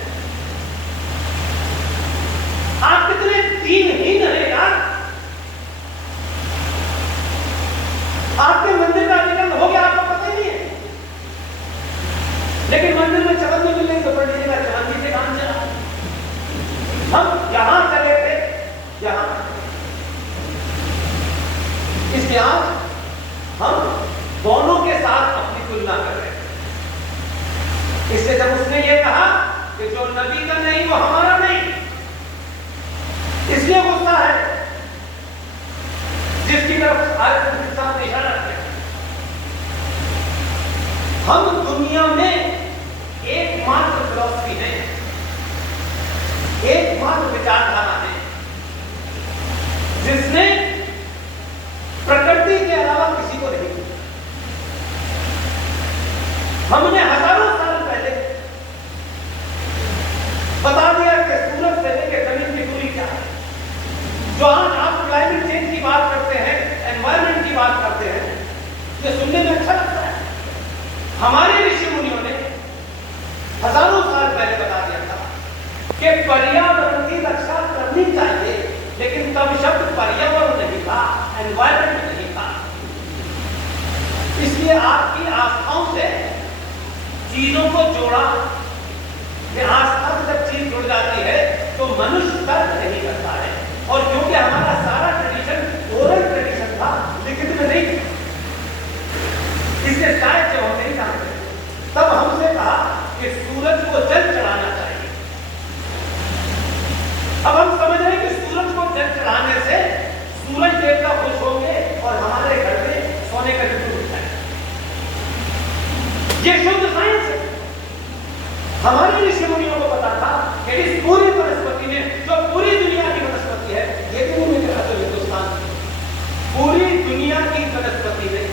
आप कितने दीनहीन है यार। आपके मंदिर का अधिग्रहण हो गया, आपको पता ही नहीं है, लेकिन मंदिर में चवन्नी मिल गई तो पंडित जी का चवन्नी से काम चला। हम यहां चले थे, यहां इसलिए आज हम दोनों के साथ अपनी तुलना कर रहे हैं। इससे जब उसने ये कहा कि जो नबी का नहीं वो हमारा नहीं, इसलिए गुस्सा है, जिसकी तरफ आज साथ इशारा करते हैं। हम दुनिया में एकमात्र फिलॉसफी है, एकमात्र विचारधारा है जिसने प्रकृति के अलावा किसी को नहीं किया। हमने हजारों साल पहले बता दिया कि सूरज से लेकर जमीन की दूरी क्या है। जो आज आप क्लाइमेट चेंज की बात करते हैं, एनवायरमेंट की बात करते हैं, ये सुनने में अच्छा लगता है। हमारे ऋषि मुनियों ने हजारों साल पहले बता दिया था कि पर्यावरण की रक्षा करनी चाहिए, लेकिन तब शब्द पर्यावरण नहीं था, एनवायरमेंट नहीं था। इसलिए आपकी आस्थाओं से चीजों को जोड़ा कि आस्था से जब चीज जुड़ जाती है तो मनुष्य तर्क नहीं करता है। और क्योंकि हमारा सारा ट्रेडिशन ओरल ट्रेडिशन था, लिखित में नहीं, इसलिए शायद जब हम नहीं जानते तब हमसे कहा कि सूरज को जल चढ़ाना चाहिए। अब हम समझ रहे हैं कि सूरज को जल चढ़ाने से सूरज देवता खुश होंगे और हमारे घर में सोने का जुटू उठ जाएगा। ये शुद्ध साइंस है। हमारे ऋषि मुनियों को पता था कि इस पूरी वनस्पति में जो पूरी दुनिया की वनस्पति है, ये भी नहीं कहा तो हिंदुस्तान पूरी दुनिया की वनस्पति में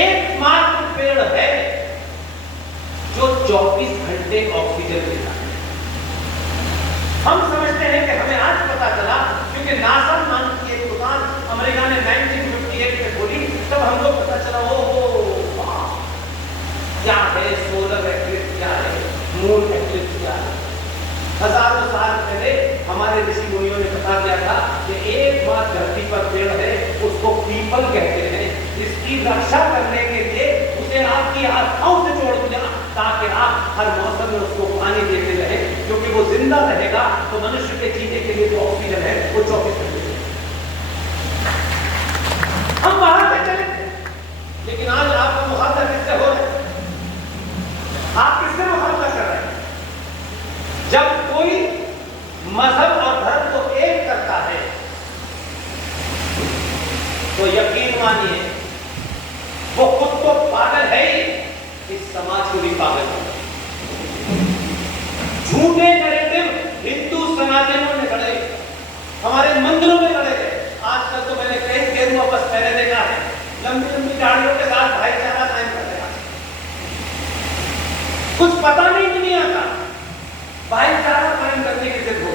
एकमात्र पेड़ है जो 24 घंटे ऑक्सीजन देता है। हम समझते हैं कि हमें आज पता चला क्योंकि नासा नाम की एक दुकान अमेरिका ने 1958 में खोली, तब हमको पता चला ओ क्या है सोलर एक्लिप्स, क्या है मून एक्लिप्स, क्या है। हजारों साल पहले हमारे ऋषि मुनियों ने बता दिया था कि एक बार धरती पर पेड़ है, उसको पीपल कहते हैं। इसकी रक्षा करने के लिए उसे आपकी आस्थाओं से जोड़ दिया ताकि आप हर मौसम में उसको पानी देते रहे, क्योंकि वो जिंदा रहेगा तो मनुष्य के जीने के लिए जो ऑक्सीजन है वो 24 घंटे। हम बाहर से चले थे, लेकिन आज आपका मुकाबला किससे हो रहा है? आप किससे मुकाबला कर रहे हैं? जब कोई मजहब और धर्म को एक करता है तो यकीन मानिए वो खुद तो पागल है ही, इस समाज को भी पागल है। झूठे नैरेटिव हिंदू समाज हमारे मंदिरों में लड़े गए। आजकल तो मैंने कई गेरुआ बस पहने देखा है, लंबी लंबी गाड़ियों के साथ भाईचारा कायम कर रहे हैं। कुछ पता नहीं दुनिया का, भाईचारा कायम करने की जिद हो।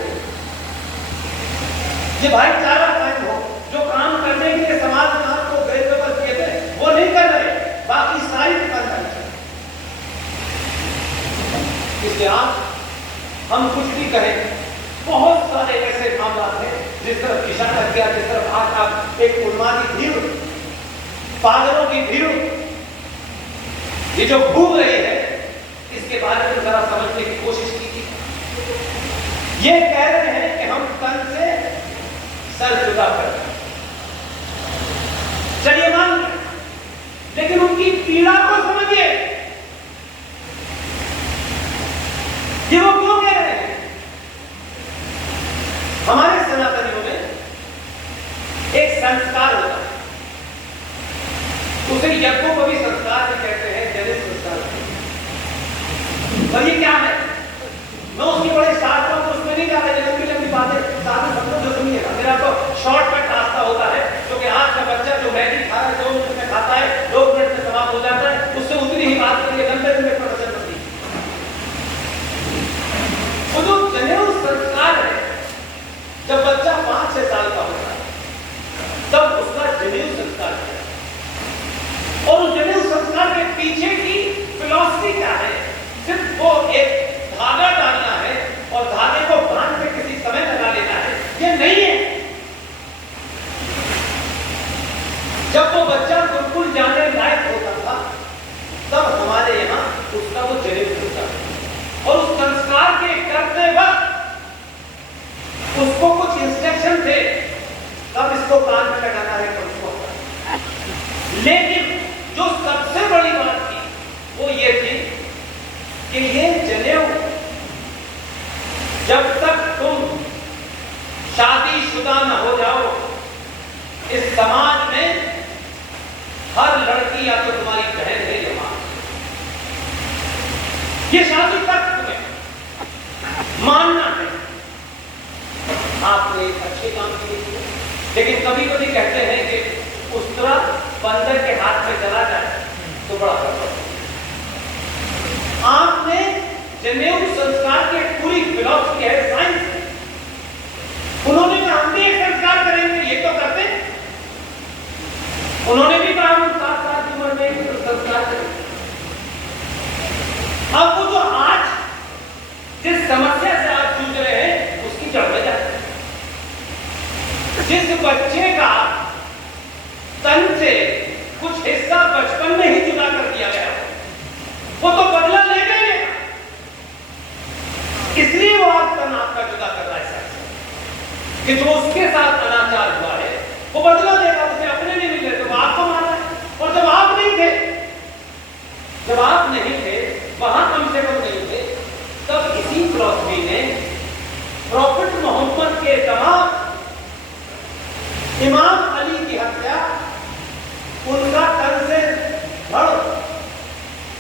ये भाईचारा कायम हो, जो काम करने के लिए समाज में आपको गेरुआ बस किए थे वो नहीं कर रहे, बाकी सारी दुकानदारी चल। इसलिए आप हम कुछ भी कहें, बहुत सारे ऐसे मामला हैं जिस तरफ इशारा किया, जिस तरफ आज एक उन्मादी भीड़, पागलों की भीड़ ये जो घूम रही है, इसके बारे में जरा समझने की कोशिश कीजिए। ये कह रहे हैं कि हम तन से सर जुदा कर, चलिए मान लें, लेकिन उनकी पीड़ा को समझिए। ये वो क्यों कह रहे हैं? हमारे सनातनियों में एक संस्कार होता है, उसे यज्ञोपवीत संस्कार भी कहते हैं, जनित संस्कार। और ये क्या है? मैं उसकी बड़े शास्त्र को उसमें नहीं जा रहा, लंबी लंबी बातें साधु संतों जो सुनिएगा। मेरा तो शॉर्टकट रास्ता होता है, क्योंकि आज का बच्चा जो मैगी खा रहा है 2 मिनट में खाता है, 2 मिनट में समाप्त हो जाता है, उससे उतनी ही बात करिए, लंबे लंबे प्रवचन करती है। वो जो जनेऊ संस्कार है, जब बच्चा 5-6 साल का होता है तब उसका जनेऊ संस्कार है, और उस जनेऊ संस्कार के पीछे की फिलॉसफी क्या है? सिर्फ वो एक धागा डालना है और धागे को बांध के किसी समय लगा लेना है, ये नहीं है। जब वो बच्चा गुरुकुल जाने लायक होता था तब हमारे यहाँ उसका वो जनेऊ संस्कार, और उस संस्कार के करते वक्त उसको कुछ इंस्ट्रक्शन थे, कब इसको कान में लगाना है, कब इसको। लेकिन जो सबसे बड़ी बात थी वो ये थी कि ये जनेऊ जब तक तुम शादीशुदा न हो जाओ, इस समाज में हर लड़की या तो तुम्हारी बहन है या मां, ये शादी तक तुम्हें मानना है। आपने अच्छे काम किए, लेकिन कभी कभी कहते हैं कि उस तरह बंदर के हाथ में चला जाए तो बड़ा खतरा। आपने जनेऊ संस्कार की पूरी फिलॉसफी है, साइंस है। उन्होंने कहा हम भी एक संस्कार करेंगे, ये तो करते। उन्होंने भी कहा हम 7 साल की उम्र में एक संस्कार करेंगे। अब वो जो आज जिस समस्या से आप जूझ रहे हैं उसकी जड़ में जाए। जिस बच्चे का तन से कुछ हिस्सा बचपन में ही जुदा कर दिया गया, वो तो बदला लेगा ही लेगा। इसलिए वो आज तन आपका जुदा कर रहा है कि जो उसके साथ अनाचार हुआ है वो बदला लेगा। उसे अपने नहीं मिले तो आपको मारा है, और जब आप नहीं थे, वहां कम से कम नहीं थे, तब इसी फिलॉसफी ने प्रॉफिट मोहम्मद के तमाम इमाम अली की हत्या उनका तन से धड़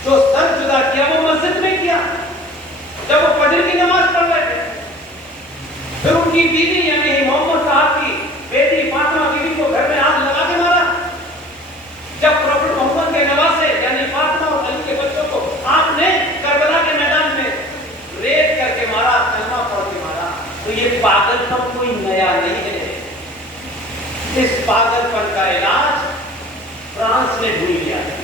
जो सर जुदा किया वो मस्जिद में किया, जब वो फजर की नमाज पढ़ रहे थे। फिर उनकी बीवी यानी मोहम्मद साहब की बेटी फातिमा बीवी को घर में आग लगा के मारा। जब प्रॉफिट मोहम्मद के नवासे यानी फातिमा और अली के बच्चों को आपने करबला के मैदान में रेत करके मारा, कलमा पढ़ के मारा, तो ये पागलपन कोई नया नहीं है। इस पागलपन का इलाज फ्रांस ने ढूंढ लिया है।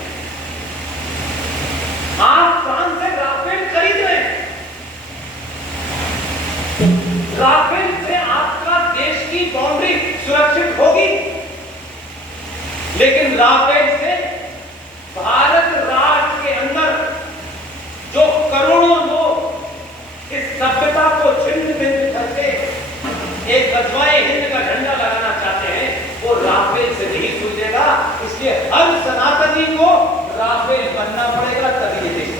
आप फ्रांस से राफेल खरीद रहे हैं, राफेल से आपका देश की बाउंड्री सुरक्षित होगी, लेकिन राफेल से भारत राष्ट्र के अंदर जो करोड़ों लोग इस सभ्यता को छिन्न भिन्न करके एक गजवाए हिंद का झंडा लगाना चाहते हैं, वो राफेल से नहीं सुलझेगा। इसलिए हर सनातनी को राफेल बनना पड़ेगा, तभी ये देश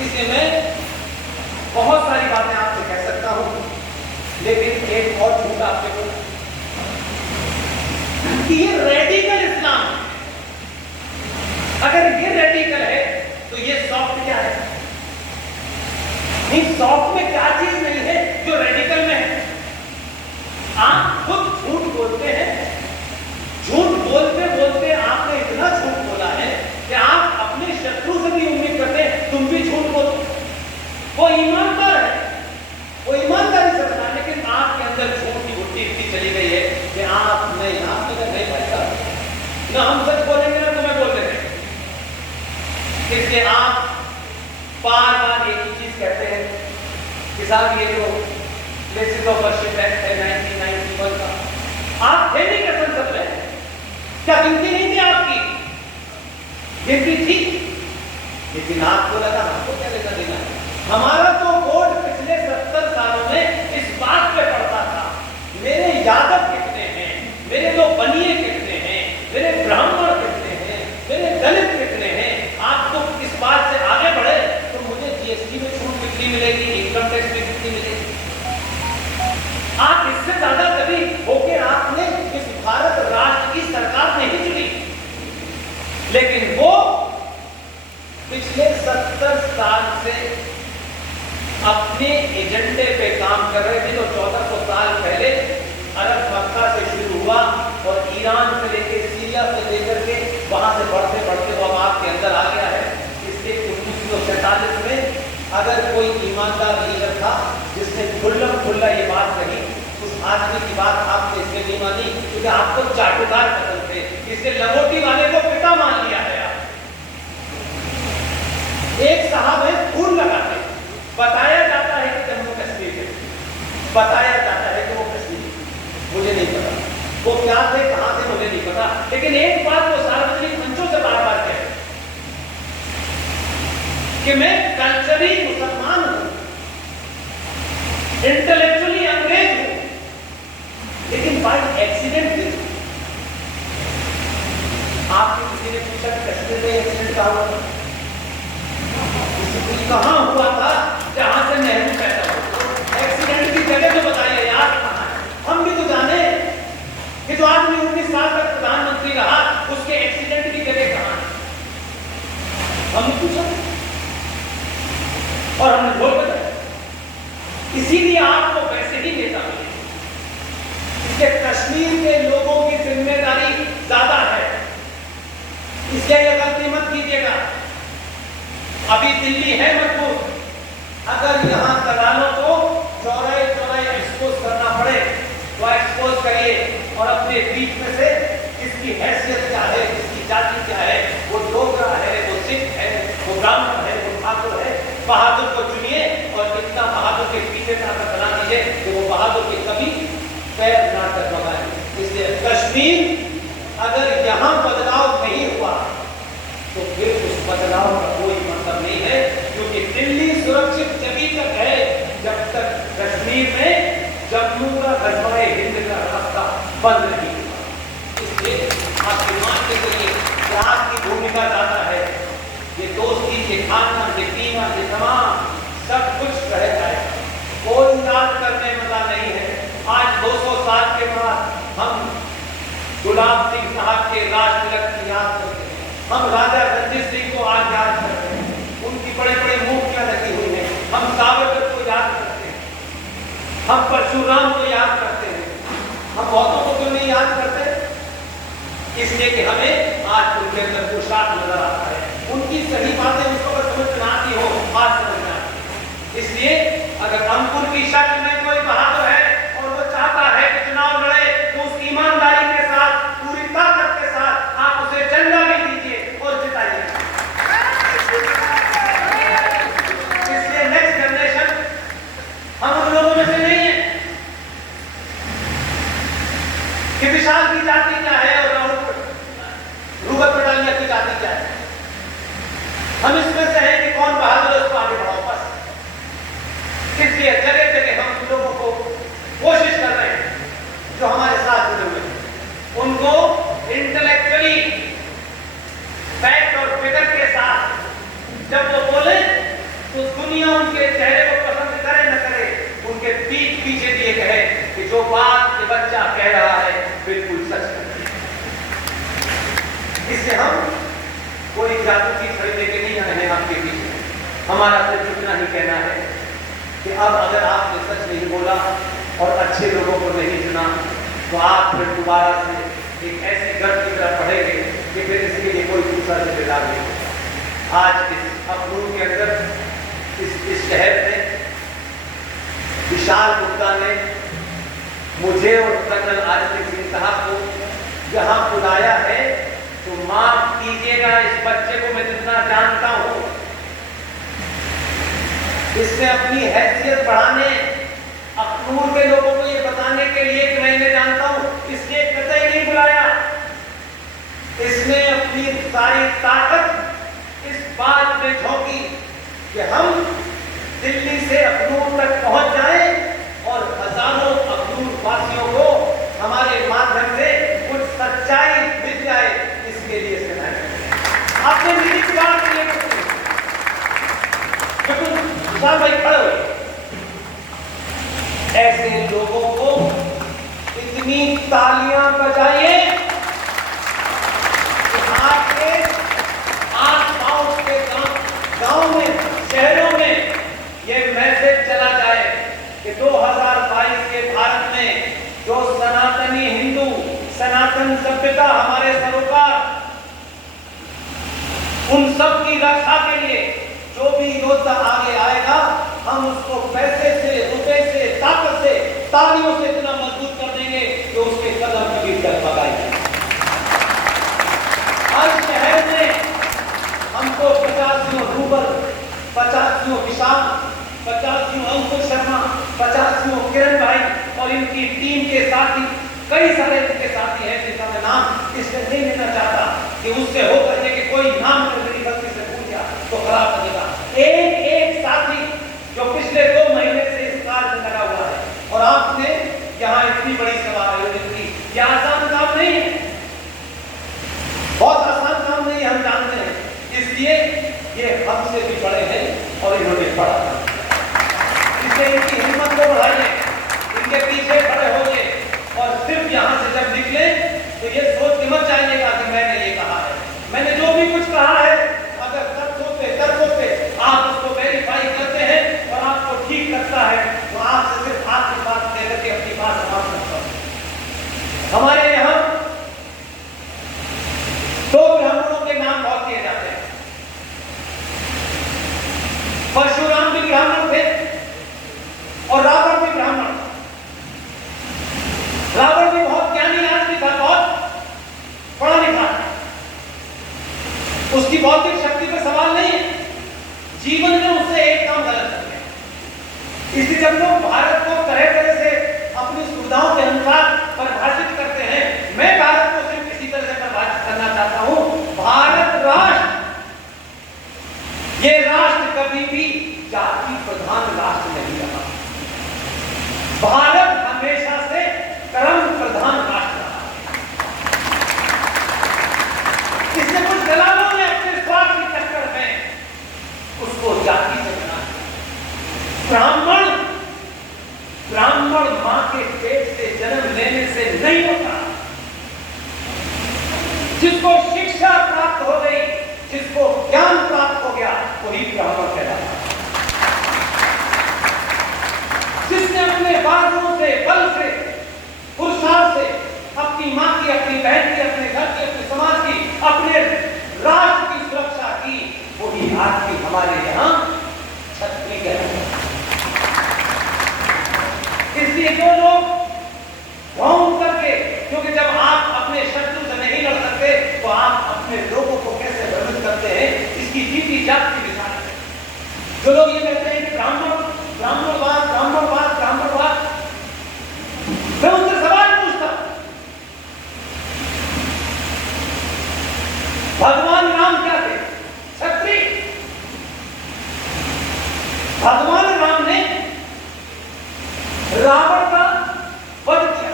इसे मैं बहुत सारी बातें आपसे कह सकता हूं, लेकिन एक और झूठ आपसे बोलूं कि ये रेडिकल इस्लाम, अगर ये रेडिकल है तो ये सॉफ्ट क्या है? नहीं, सॉफ्ट में क्या चीज नहीं है जो रेडिकल में है? आप खुद झूठ बोलते हैं, झूठ बोलते बोलते आपने इतना झूठ बोला है कि आप अपने शत्रु से भी उम्मीद करते हैं तुम भी झूठ बोलो। वो ईमानदार है, वो ईमानदारी से बता, लेकिन आपके अंदर झूठ की गुट्टी इतनी चली गई है कि आप नहीं भाई साहब, ना हम सच बोलेंगे ना तुम्हें बोल देंगे। इसलिए आप बार बार एक ही चीज कहते हैं कि साहब ये जो प्लेसेस ऑफ वर्शिप एक्ट है 1991 का, आप थे नहीं क्या संसद में? क्या गिनती नहीं थी आपकी? गिनती थी, लेकिन आपको लगा हमको क्या लेना देना है। हमारा तो वोट पिछले 70 सालों में इस बात पे पड़ता था मेरे यादव कितने हैं, मेरे तो बनिए कितने हैं, मेरे ब्राह्मण कितने हैं, मेरे दलित कितने हैं। आप तो इस बात से आगे बढ़े तो मुझे जीएसटी में छूट कितनी मिलेगी, इनकम टैक्स में कितनी मिलेगी। आप इससे ज्यादा कभी होके आपने इस भारत राष्ट्र की सरकार नहीं चुनी, लेकिन वो पिछले 70 साल से अपने एजेंडे पे काम कर रहे थे। जो 1400 साल पहले अरब मक्का से शुरू हुआ और ईरान से लेकर सीरिया से लेकर के वहां से बढ़ते बढ़ते तो अब आपके अंदर आ गया है। इसलिए 1947 में अगर कोई ईमानदार लीडर था जिसने खुल्लम खुल्ला ये बात कही, उस आदमी की बात आपने इसमें नहीं मानी क्योंकि आपको चाटुकार पसंद थे, इसलिए लंगोटी वाले को पिता मान लिया है। एक साहब है फूल लगाते, बताया जाता है कि जम्मू कश्मीर के, बताया जाता है कि वो कश्मीर, मुझे नहीं पता वो क्या थे कहां थे, मुझे नहीं पता, लेकिन एक बात वो सार्वजनिक मंचों से बार बार कहे कि मैं कल्चरली मुसलमान हूं, इंटेलेक्चुअली अंग्रेज हूं, लेकिन बाय एक्सीडेंट आपने किसी ने पूछा कश्मीर में एक्सीडेंट कहां हुआ? कहां हुआ था जहां से नेहरू पैदा हुआ? एक्सीडेंट की जगह तो बताइए यार, हम भी तो जाने कि जो आदमी 19 साल तक प्रधानमंत्री रहा उसके एक्सीडेंट की जगह कहां है? हमने पूछा और हमने बोल बताया। इसीलिए आपको वैसे ही नेता मिले, इसलिए कश्मीर के लोगों की जिम्मेदारी ज्यादा है, इसलिए ये गलती मत कीजिएगा। अभी दिल्ली है मजबूत, अगर यहां दलालों को चौराहे चौराहे एक्सपोज करना पड़े तो एक्सपोज करिए और अपने बीच में से इसकी हैसियत क्या है, इसकी जाति क्या है, वो डोगरा है, वो सिख है, वो ब्राह्मण है, वो ठाकुर है, बहादुर को चुनिए और इतना बहादुर के पीछे ताकत बना दीजिए कि वो बहादुर के कभी पैर ना टकराए। इसलिए कश्मीर अगर यहां बदलाव नहीं हुआ तो फिर उस बदलाव का कोई मतलब नहीं है, क्योंकि दिल्ली सुरक्षित तभी तक है जब तक कश्मीर में जम्मू का गजवाए हिंद का रास्ता बंद नहीं हुआ। इसलिए आपके मान के लिए आपकी भूमिका ज्यादा है, ये दोस्ती, ये खाना, ये पीना, ये तमाम सब कुछ रह जाएगा, कोई याद करने वाला नहीं है। आज 200 साल के बाद हम गुलाब सिंह साहब के राज तिलक की याद करते हैं, हम राजा रणजीत सिंह को आज याद करते हैं, उनकी बड़े बड़े मूर्तियां लगी हुई हैं, हम सावरकर को याद करते हैं, हम परशुराम को याद करते हैं, हम बहुतों को क्यों नहीं याद करते? इसलिए कि हमें आज उनके अंदर पोशाक नजर आता है, उनकी सही बातें उसको अगर समझ में आती हो आज समझ में आती है। इसलिए अगर अंकुर की शक्ल में कोई बहादुर है और वो चाहता है कि चुनाव लड़े तो उस ईमानदारी के साथ, पूरी ताकत के साथ आप उसे झंडा भी दीजिए और जिताइए। इसलिए नेक्स्ट जनरेशन हम उन लोगों में से नहीं है कि विशाल की जाति क्या है और रूबत पटालिया की जाति क्या है। हम इसमें से हैं कि कौन बहादुर है उसको आगे बढ़ाओ बस। इसलिए जगह जगह हम लोगों को कोशिश कर रहे हैं जो हमारे साथ जुड़े हुए हैं उनको इंटेलेक्चुअली फैक्ट और फिगर के साथ जब वो बोले तो दुनिया उनके चेहरे को पसंद करे न करे, उनके पीठ पीछे दिए कहे कि जो बात ये बच्चा कह रहा है बिल्कुल सच है। इससे हम कोई जादू की खड़ी लेके नहीं आए हैं आपके पीछे, हमारा सिर्फ इतना ही कहना है कि अब अगर आपने सच नहीं बोला और अच्छे लोगों को नहीं चुना तो आप फिर दोबारा से एक ऐसी गर्द की तरफ बढ़ेंगे कि फिर इसके लिए कोई दूसरा जिम्मेदार नहीं होगा। आज इस अखनूर के अंदर इस शहर में विशाल गुप्ता ने मुझे और कर्नल आरपी सिंह साहब को यहाँ बुलाया है, तो माफ कीजिएगा, इस बच्चे को मैं जितना जानता हूं, इसने अपनी हैसियत बढ़ाने, अखनूर के लोगों को ये बताने के लिए कि मैं इन्हें जानता हूं, इसने कतई नहीं बुलाया। इसने अपनी सारी ताकत इस बात में झोंकी कि हम दिल्ली से अखनूर तक पहुंच जाएं और हजारों अखनूर वासियों को हमारे माध्यम से कुछ सच्चाई मिल जाए, इसके लिए सेनाएं आपने मेरी बात के लिए भाई खड़े हुए। ऐसे लोगों को इतनी तालियां बजाइए कि आपके आस-पास के गांव में, शहरों में ये मैसेज चला जाए कि 2022 के भारत में जो सनातनी हिंदू, सनातन सभ्यता हमारे सरोकार, उन सब की रक्षा के लिए जो भी योद्धा आगे आएगा, हम उसको पैसे से, रुपए से, ताकत से, तालियों से इतना मजबूत कर देंगे कि उसके कदम की डगमगाएंगे। आज शहर में हमको 85 रूबल, 85 विशाल, 85 अंकुर शर्मा, 85 किरण भाई और इनकी टीम के साथी, कई सारे इनके साथी हैं जिनका मैं नाम इसमें नहीं लेना चाहता कि उससे हो करके कि कोई नाम कर मेरी गलती से भूल गया तो खराब लगेगा। एक एक साथी जो पिछले 2 महीने से इस कार्य में लगा हुआ है, और आपने यहाँ इतनी बड़ी सभा आयोजित की, यह आसान काम नहीं है, बहुत आसान काम नहीं है, हम जानते हैं, इसलिए ये हमसे भी बड़े हैं और इन्होंने पढ़ा, इसलिए इनकी हिम्मत को बढ़ाइए, इनके पीछे खड़े होइए और सिर्फ यहाँ से जब निकले तो ये सोच के मत जाइएगा कि मैंने ये कहा है, मैंने जो भी कुछ कहा है अगर तर्कों पे आप उसको वेरीफाई करते हैं और आपको ठीक लगता है तो आपसे सिर्फ आपकी बात लेकर के अपनी बात समाप्त करता हूं। हमारे यहाँ 2 ब्राह्मणों के नाम बहुत किए जाते हैं। परशुराम भी ब्राह्मण थे और रावण भी ब्राह्मण। रावण भी बहुत ज्ञानी आदमी था, बहुत पढ़ा लिखा, उसकी बौद्धिक शक्ति पर सवाल नहीं है, जीवन में उससे एक काम गलत कर गया। इसलिए जब लोग भारत को तरह तरह से अपनी सुविधाओं के अनुसार परिभाषित करते हैं, मैं भारत को सिर्फ इसी तरह से परिभाषित करना चाहता हूं। भारत राष्ट्र, ये राष्ट्र कभी भी जाति प्रधान राष्ट्र नहीं रहा। भारत हमेशा से कर्म प्रधान राष्ट्र रहा। इससे कुछ दलालों ने अपने स्वार्थ के चक्कर में उसको जाति से बना। ब्राह्मण मां के पेट से जन्म लेने से नहीं होता। जिसको शिक्षा प्राप्त हो गई, जिसको ज्ञान प्राप्त हो गया, वही ब्राह्मण कहलाता। जिसने अपने बाजुओं से, बल से, पुरुषार्थ से अपनी मां की, अपनी बहन की, अपने घर की, अपने समाज की, अपने राष्ट्र की सुरक्षा की, वही आज भी हमारे यहाँ क्षत्रिय कहलाते। इसलिए जो लोग घूम करके, क्योंकि जब आप अपने शत्रु से नहीं लड़ सकते तो आप अपने लोगों को कैसे भ्रमित करते हैं, इसकी जीती जाति की मिसाल है। जो लोग ये कहते हैं कि ब्राह्मणवाद, मैं उनसे सवाल पूछता, भगवान राम क्या थे? क्षत्रिय। भगवान राम ने रावण का वध किया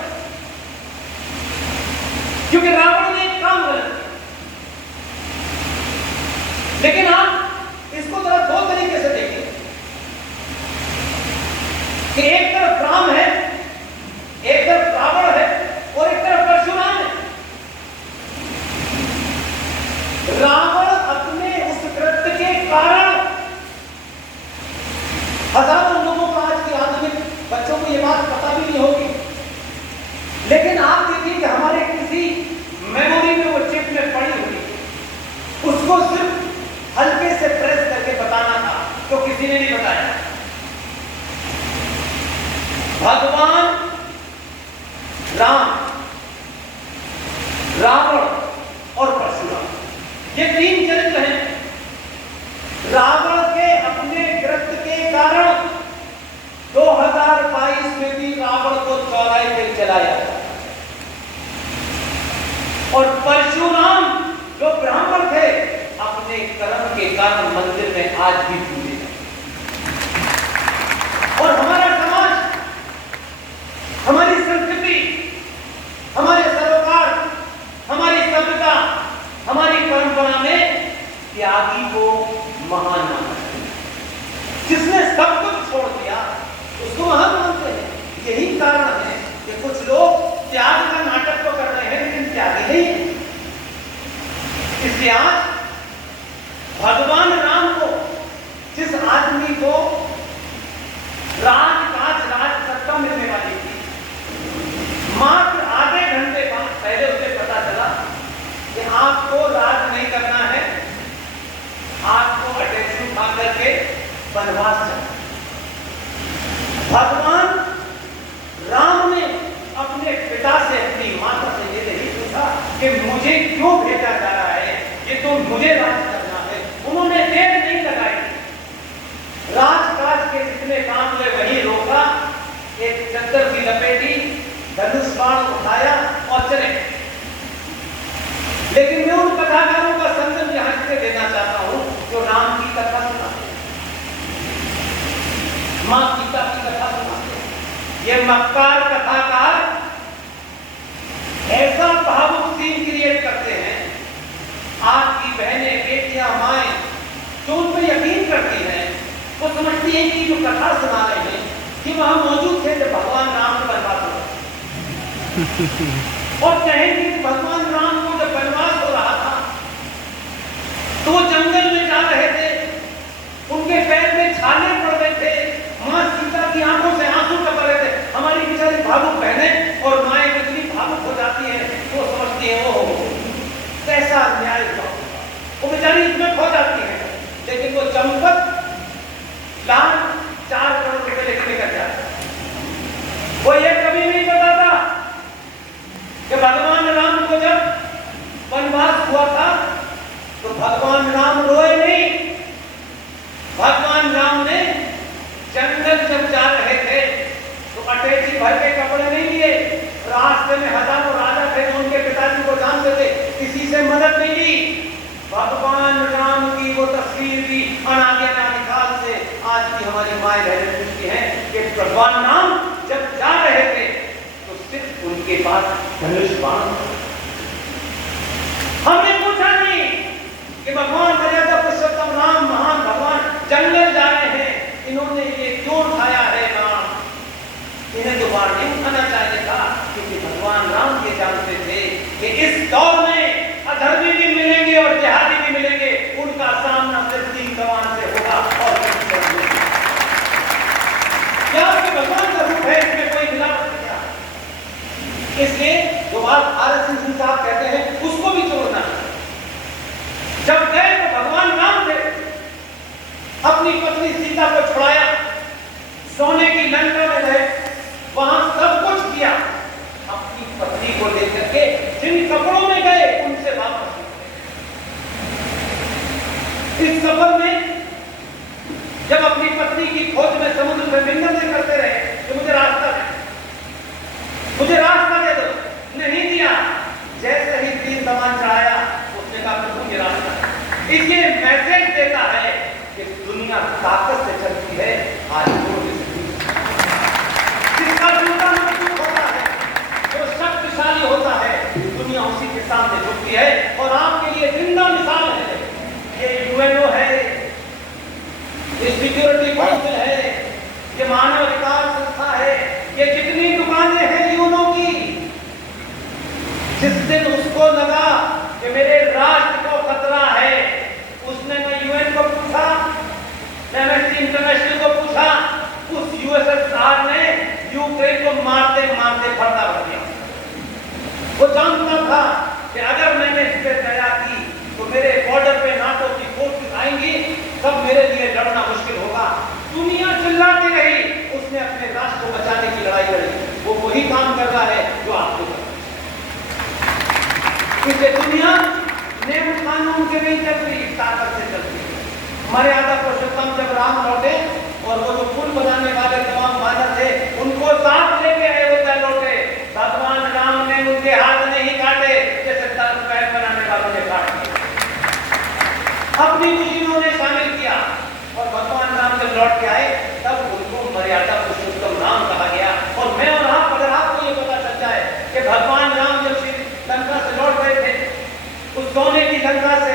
क्योंकि रावण ने एक काम गलत किया। लेकिन आप इसको जरा 2 तरीके से देखिए कि एक तरफ राम है, एक तरफ रावण है और एक तरफ परशुराम है। रावण अपने उस कृत्य के कारण हजारों लोगों का राम, रावण और परशुराम, ये तीन चरित्र हैं। रावण के अपने कृत्य के कारण 2022 में भी रावण को चौराहे पे जलाया और परशुराम जो ब्राह्मण थे अपने कर्म के कारण मंदिर में आज भी पूजे और हमारा समाज, हमारी संस्कृति, हमारे सरोकार, हमारी सभ्यता, हमारी परंपरा में त्यागी को महान माना है। जिसने सब कुछ छोड़ दिया उसको महान मानते हैं। यही कारण है कि कुछ लोग त्याग का नाटक तो कर रहे हैं लेकिन त्यागी नहीं है। इसलिए आज भगवान राम को, जिस आदमी को राजकाज राजसत्ता मिलने वाली थी, मात्र आधे घंटे बाद पहले उसे पता चला कि आपको राज नहीं करना है, आपको अटैची उठा करके वनवास जाना। भगवान राम ने अपने पिता से, अपनी माता से ये नहीं पूछा कि मुझे क्यों भेजा जा रहा है, ये तो मुझे राज करना है। उन्होंने देर नहीं लगाई, राजकाज के जितने काम हुए वही रोका, एक चद्दर की लपेटी, धनुष बाण उठाया और चले। लेकिन मैं उन कथाकारों का संदर्भ यहां से देना चाहता हूं जो राम की कथा सुनाते हैं, मां सीता की कथा सुनाते हैं। ये मक्कार कथाकार ऐसा भावुक सीन क्रिएट करते हैं। आपकी बहनें, बेटियां, माएं जो उन पर यकीन करती हैं वो समझती हैं कि जो कथा सुना रहे हैं कि वहां मौजूद थे जब भगवान राम को वनवास हो और कहेंगे कि भगवान राम को जब वनवास हो रहा था तो वो जंगल में जा रहे थे, उनके पैर में छाले पड़ रहे थे, मां सीता की आंखों से आंसू टपक रहे थे। हमारी बेचारी भावुक बहनें और माएं कितनी भावुक हो जाती हैं, वो समझती हैं वो कैसा अन्याय हुआ, वो बेचारी इसमें खो जाती है। लेकिन वो चंपक लाल 4 करोड़ रुपए लेके निकल जाता है। वो ये कभी नहीं बताता कि भगवान राम को जब वनवास हुआ था तो भगवान राम रोए नहीं। भगवान राम ने जंगल जब जा रहे थे तो अटैची भर के कपड़े नहीं लिए, रास्ते में हजारों राजा थे जो उनके पिताजी को जानते थे, किसी से मदद नहीं ली। भगवान राम की वो तस्वीर भी अनादि काल से आज भी हमारी माएं बहनें पूछती हैं कि भगवान राम जब जा रहे थे तो सिर्फ उनके पास धनुष बाण। हमने पूछा नहीं कि भगवान मर्यादा पुरुषोत्तम राम महान भगवान जंगल जा रहे हैं, इन्होंने ये क्यों उठाया है नाम, इन्हें तो बाण नहीं उठाना चाहिए था। क्योंकि भगवान राम ये जानते थे कि इस दौर में अधर्मी भी मिलेंगे और जिहादी भी मिलेंगे, उनका सामना सिर्फ 3 कमान से होगा और क्या भगवान का रूप है, इसमें कोई मिलावट नहीं। इसलिए जो बात RS सिंह साहब कहते हैं उसको भी छोड़ना। जब गए तो भगवान राम थे, अपनी पत्नी सीता को छुड़ाया, सोने की लंका में गए, वहां सब कुछ किया, अपनी पत्नी को लेकर के जिन कपड़ों में गए उनसे वापस। इस सफर में जब अपनी पत्नी की खोज में समुद्र में विन्नतें करते रहे कि मुझे रास्ता दे, मुझे रास्ता दे दो, नहीं दिया। जैसे ही 3 कमान चढ़ाया उसने कहा प्रभु मुझे रास्ता। इसलिए मैसेज देता है कि दुनिया ताकत से चलती है, आज जिसका जूता मजबूत होता है, जो शक्तिशाली होता है, दुनिया उसी के सामने झुकती है। और आपके लिए जिंदा मिसाल है ये UNO है, ये सिक्योरिटी काउंसिल है, ये मानव अधिकार संस्था है, ये जितनी दुकानें हैं UNO की, जिस दिन उसको लगा कि मेरे राष्ट्र को खतरा है, उसने न UN को पूछा, न एमनेस्टी इंटरनेशनल को पूछा, उस USSR ने यूक्रेन को मारते मारते फरता भर दिया। वो जानता था कि अगर मैंने इस पर दया की तो मेरे बॉर्डर पे नाटो की फोर्सेस आएंगी, तब मेरे लिए लड़ना मुश्किल होगा। दुनिया चिल्लाती रही, उसने अपने राष्ट्र को बचाने की लड़ाई लड़ी। वो वही काम कर रहा है जो आप क्योंकि दुनिया नियम कानून के नहीं चल रही, ताकत से चल रही है। मर्यादा पुरुषोत्तम जब राम लौटे और वो जो पुल बनाने वाले तमाम बादल थे उनको साथ लेके अयोध्या लौटे, भगवान राम ने उनके हाथ नहीं काटे जैसे पैर बनाने वालों ने काट दिया। अपनी खुशियों ने शामिल किया और भगवान राम जब लौट के आए तब उनको मर्यादा पुरुषोत्तम राम कहा गया। और मैं और आप, अगर आपको ये पता चल जाए कि भगवान राम जब श्री लंका से लौट गए थे, उस सोने की लंका से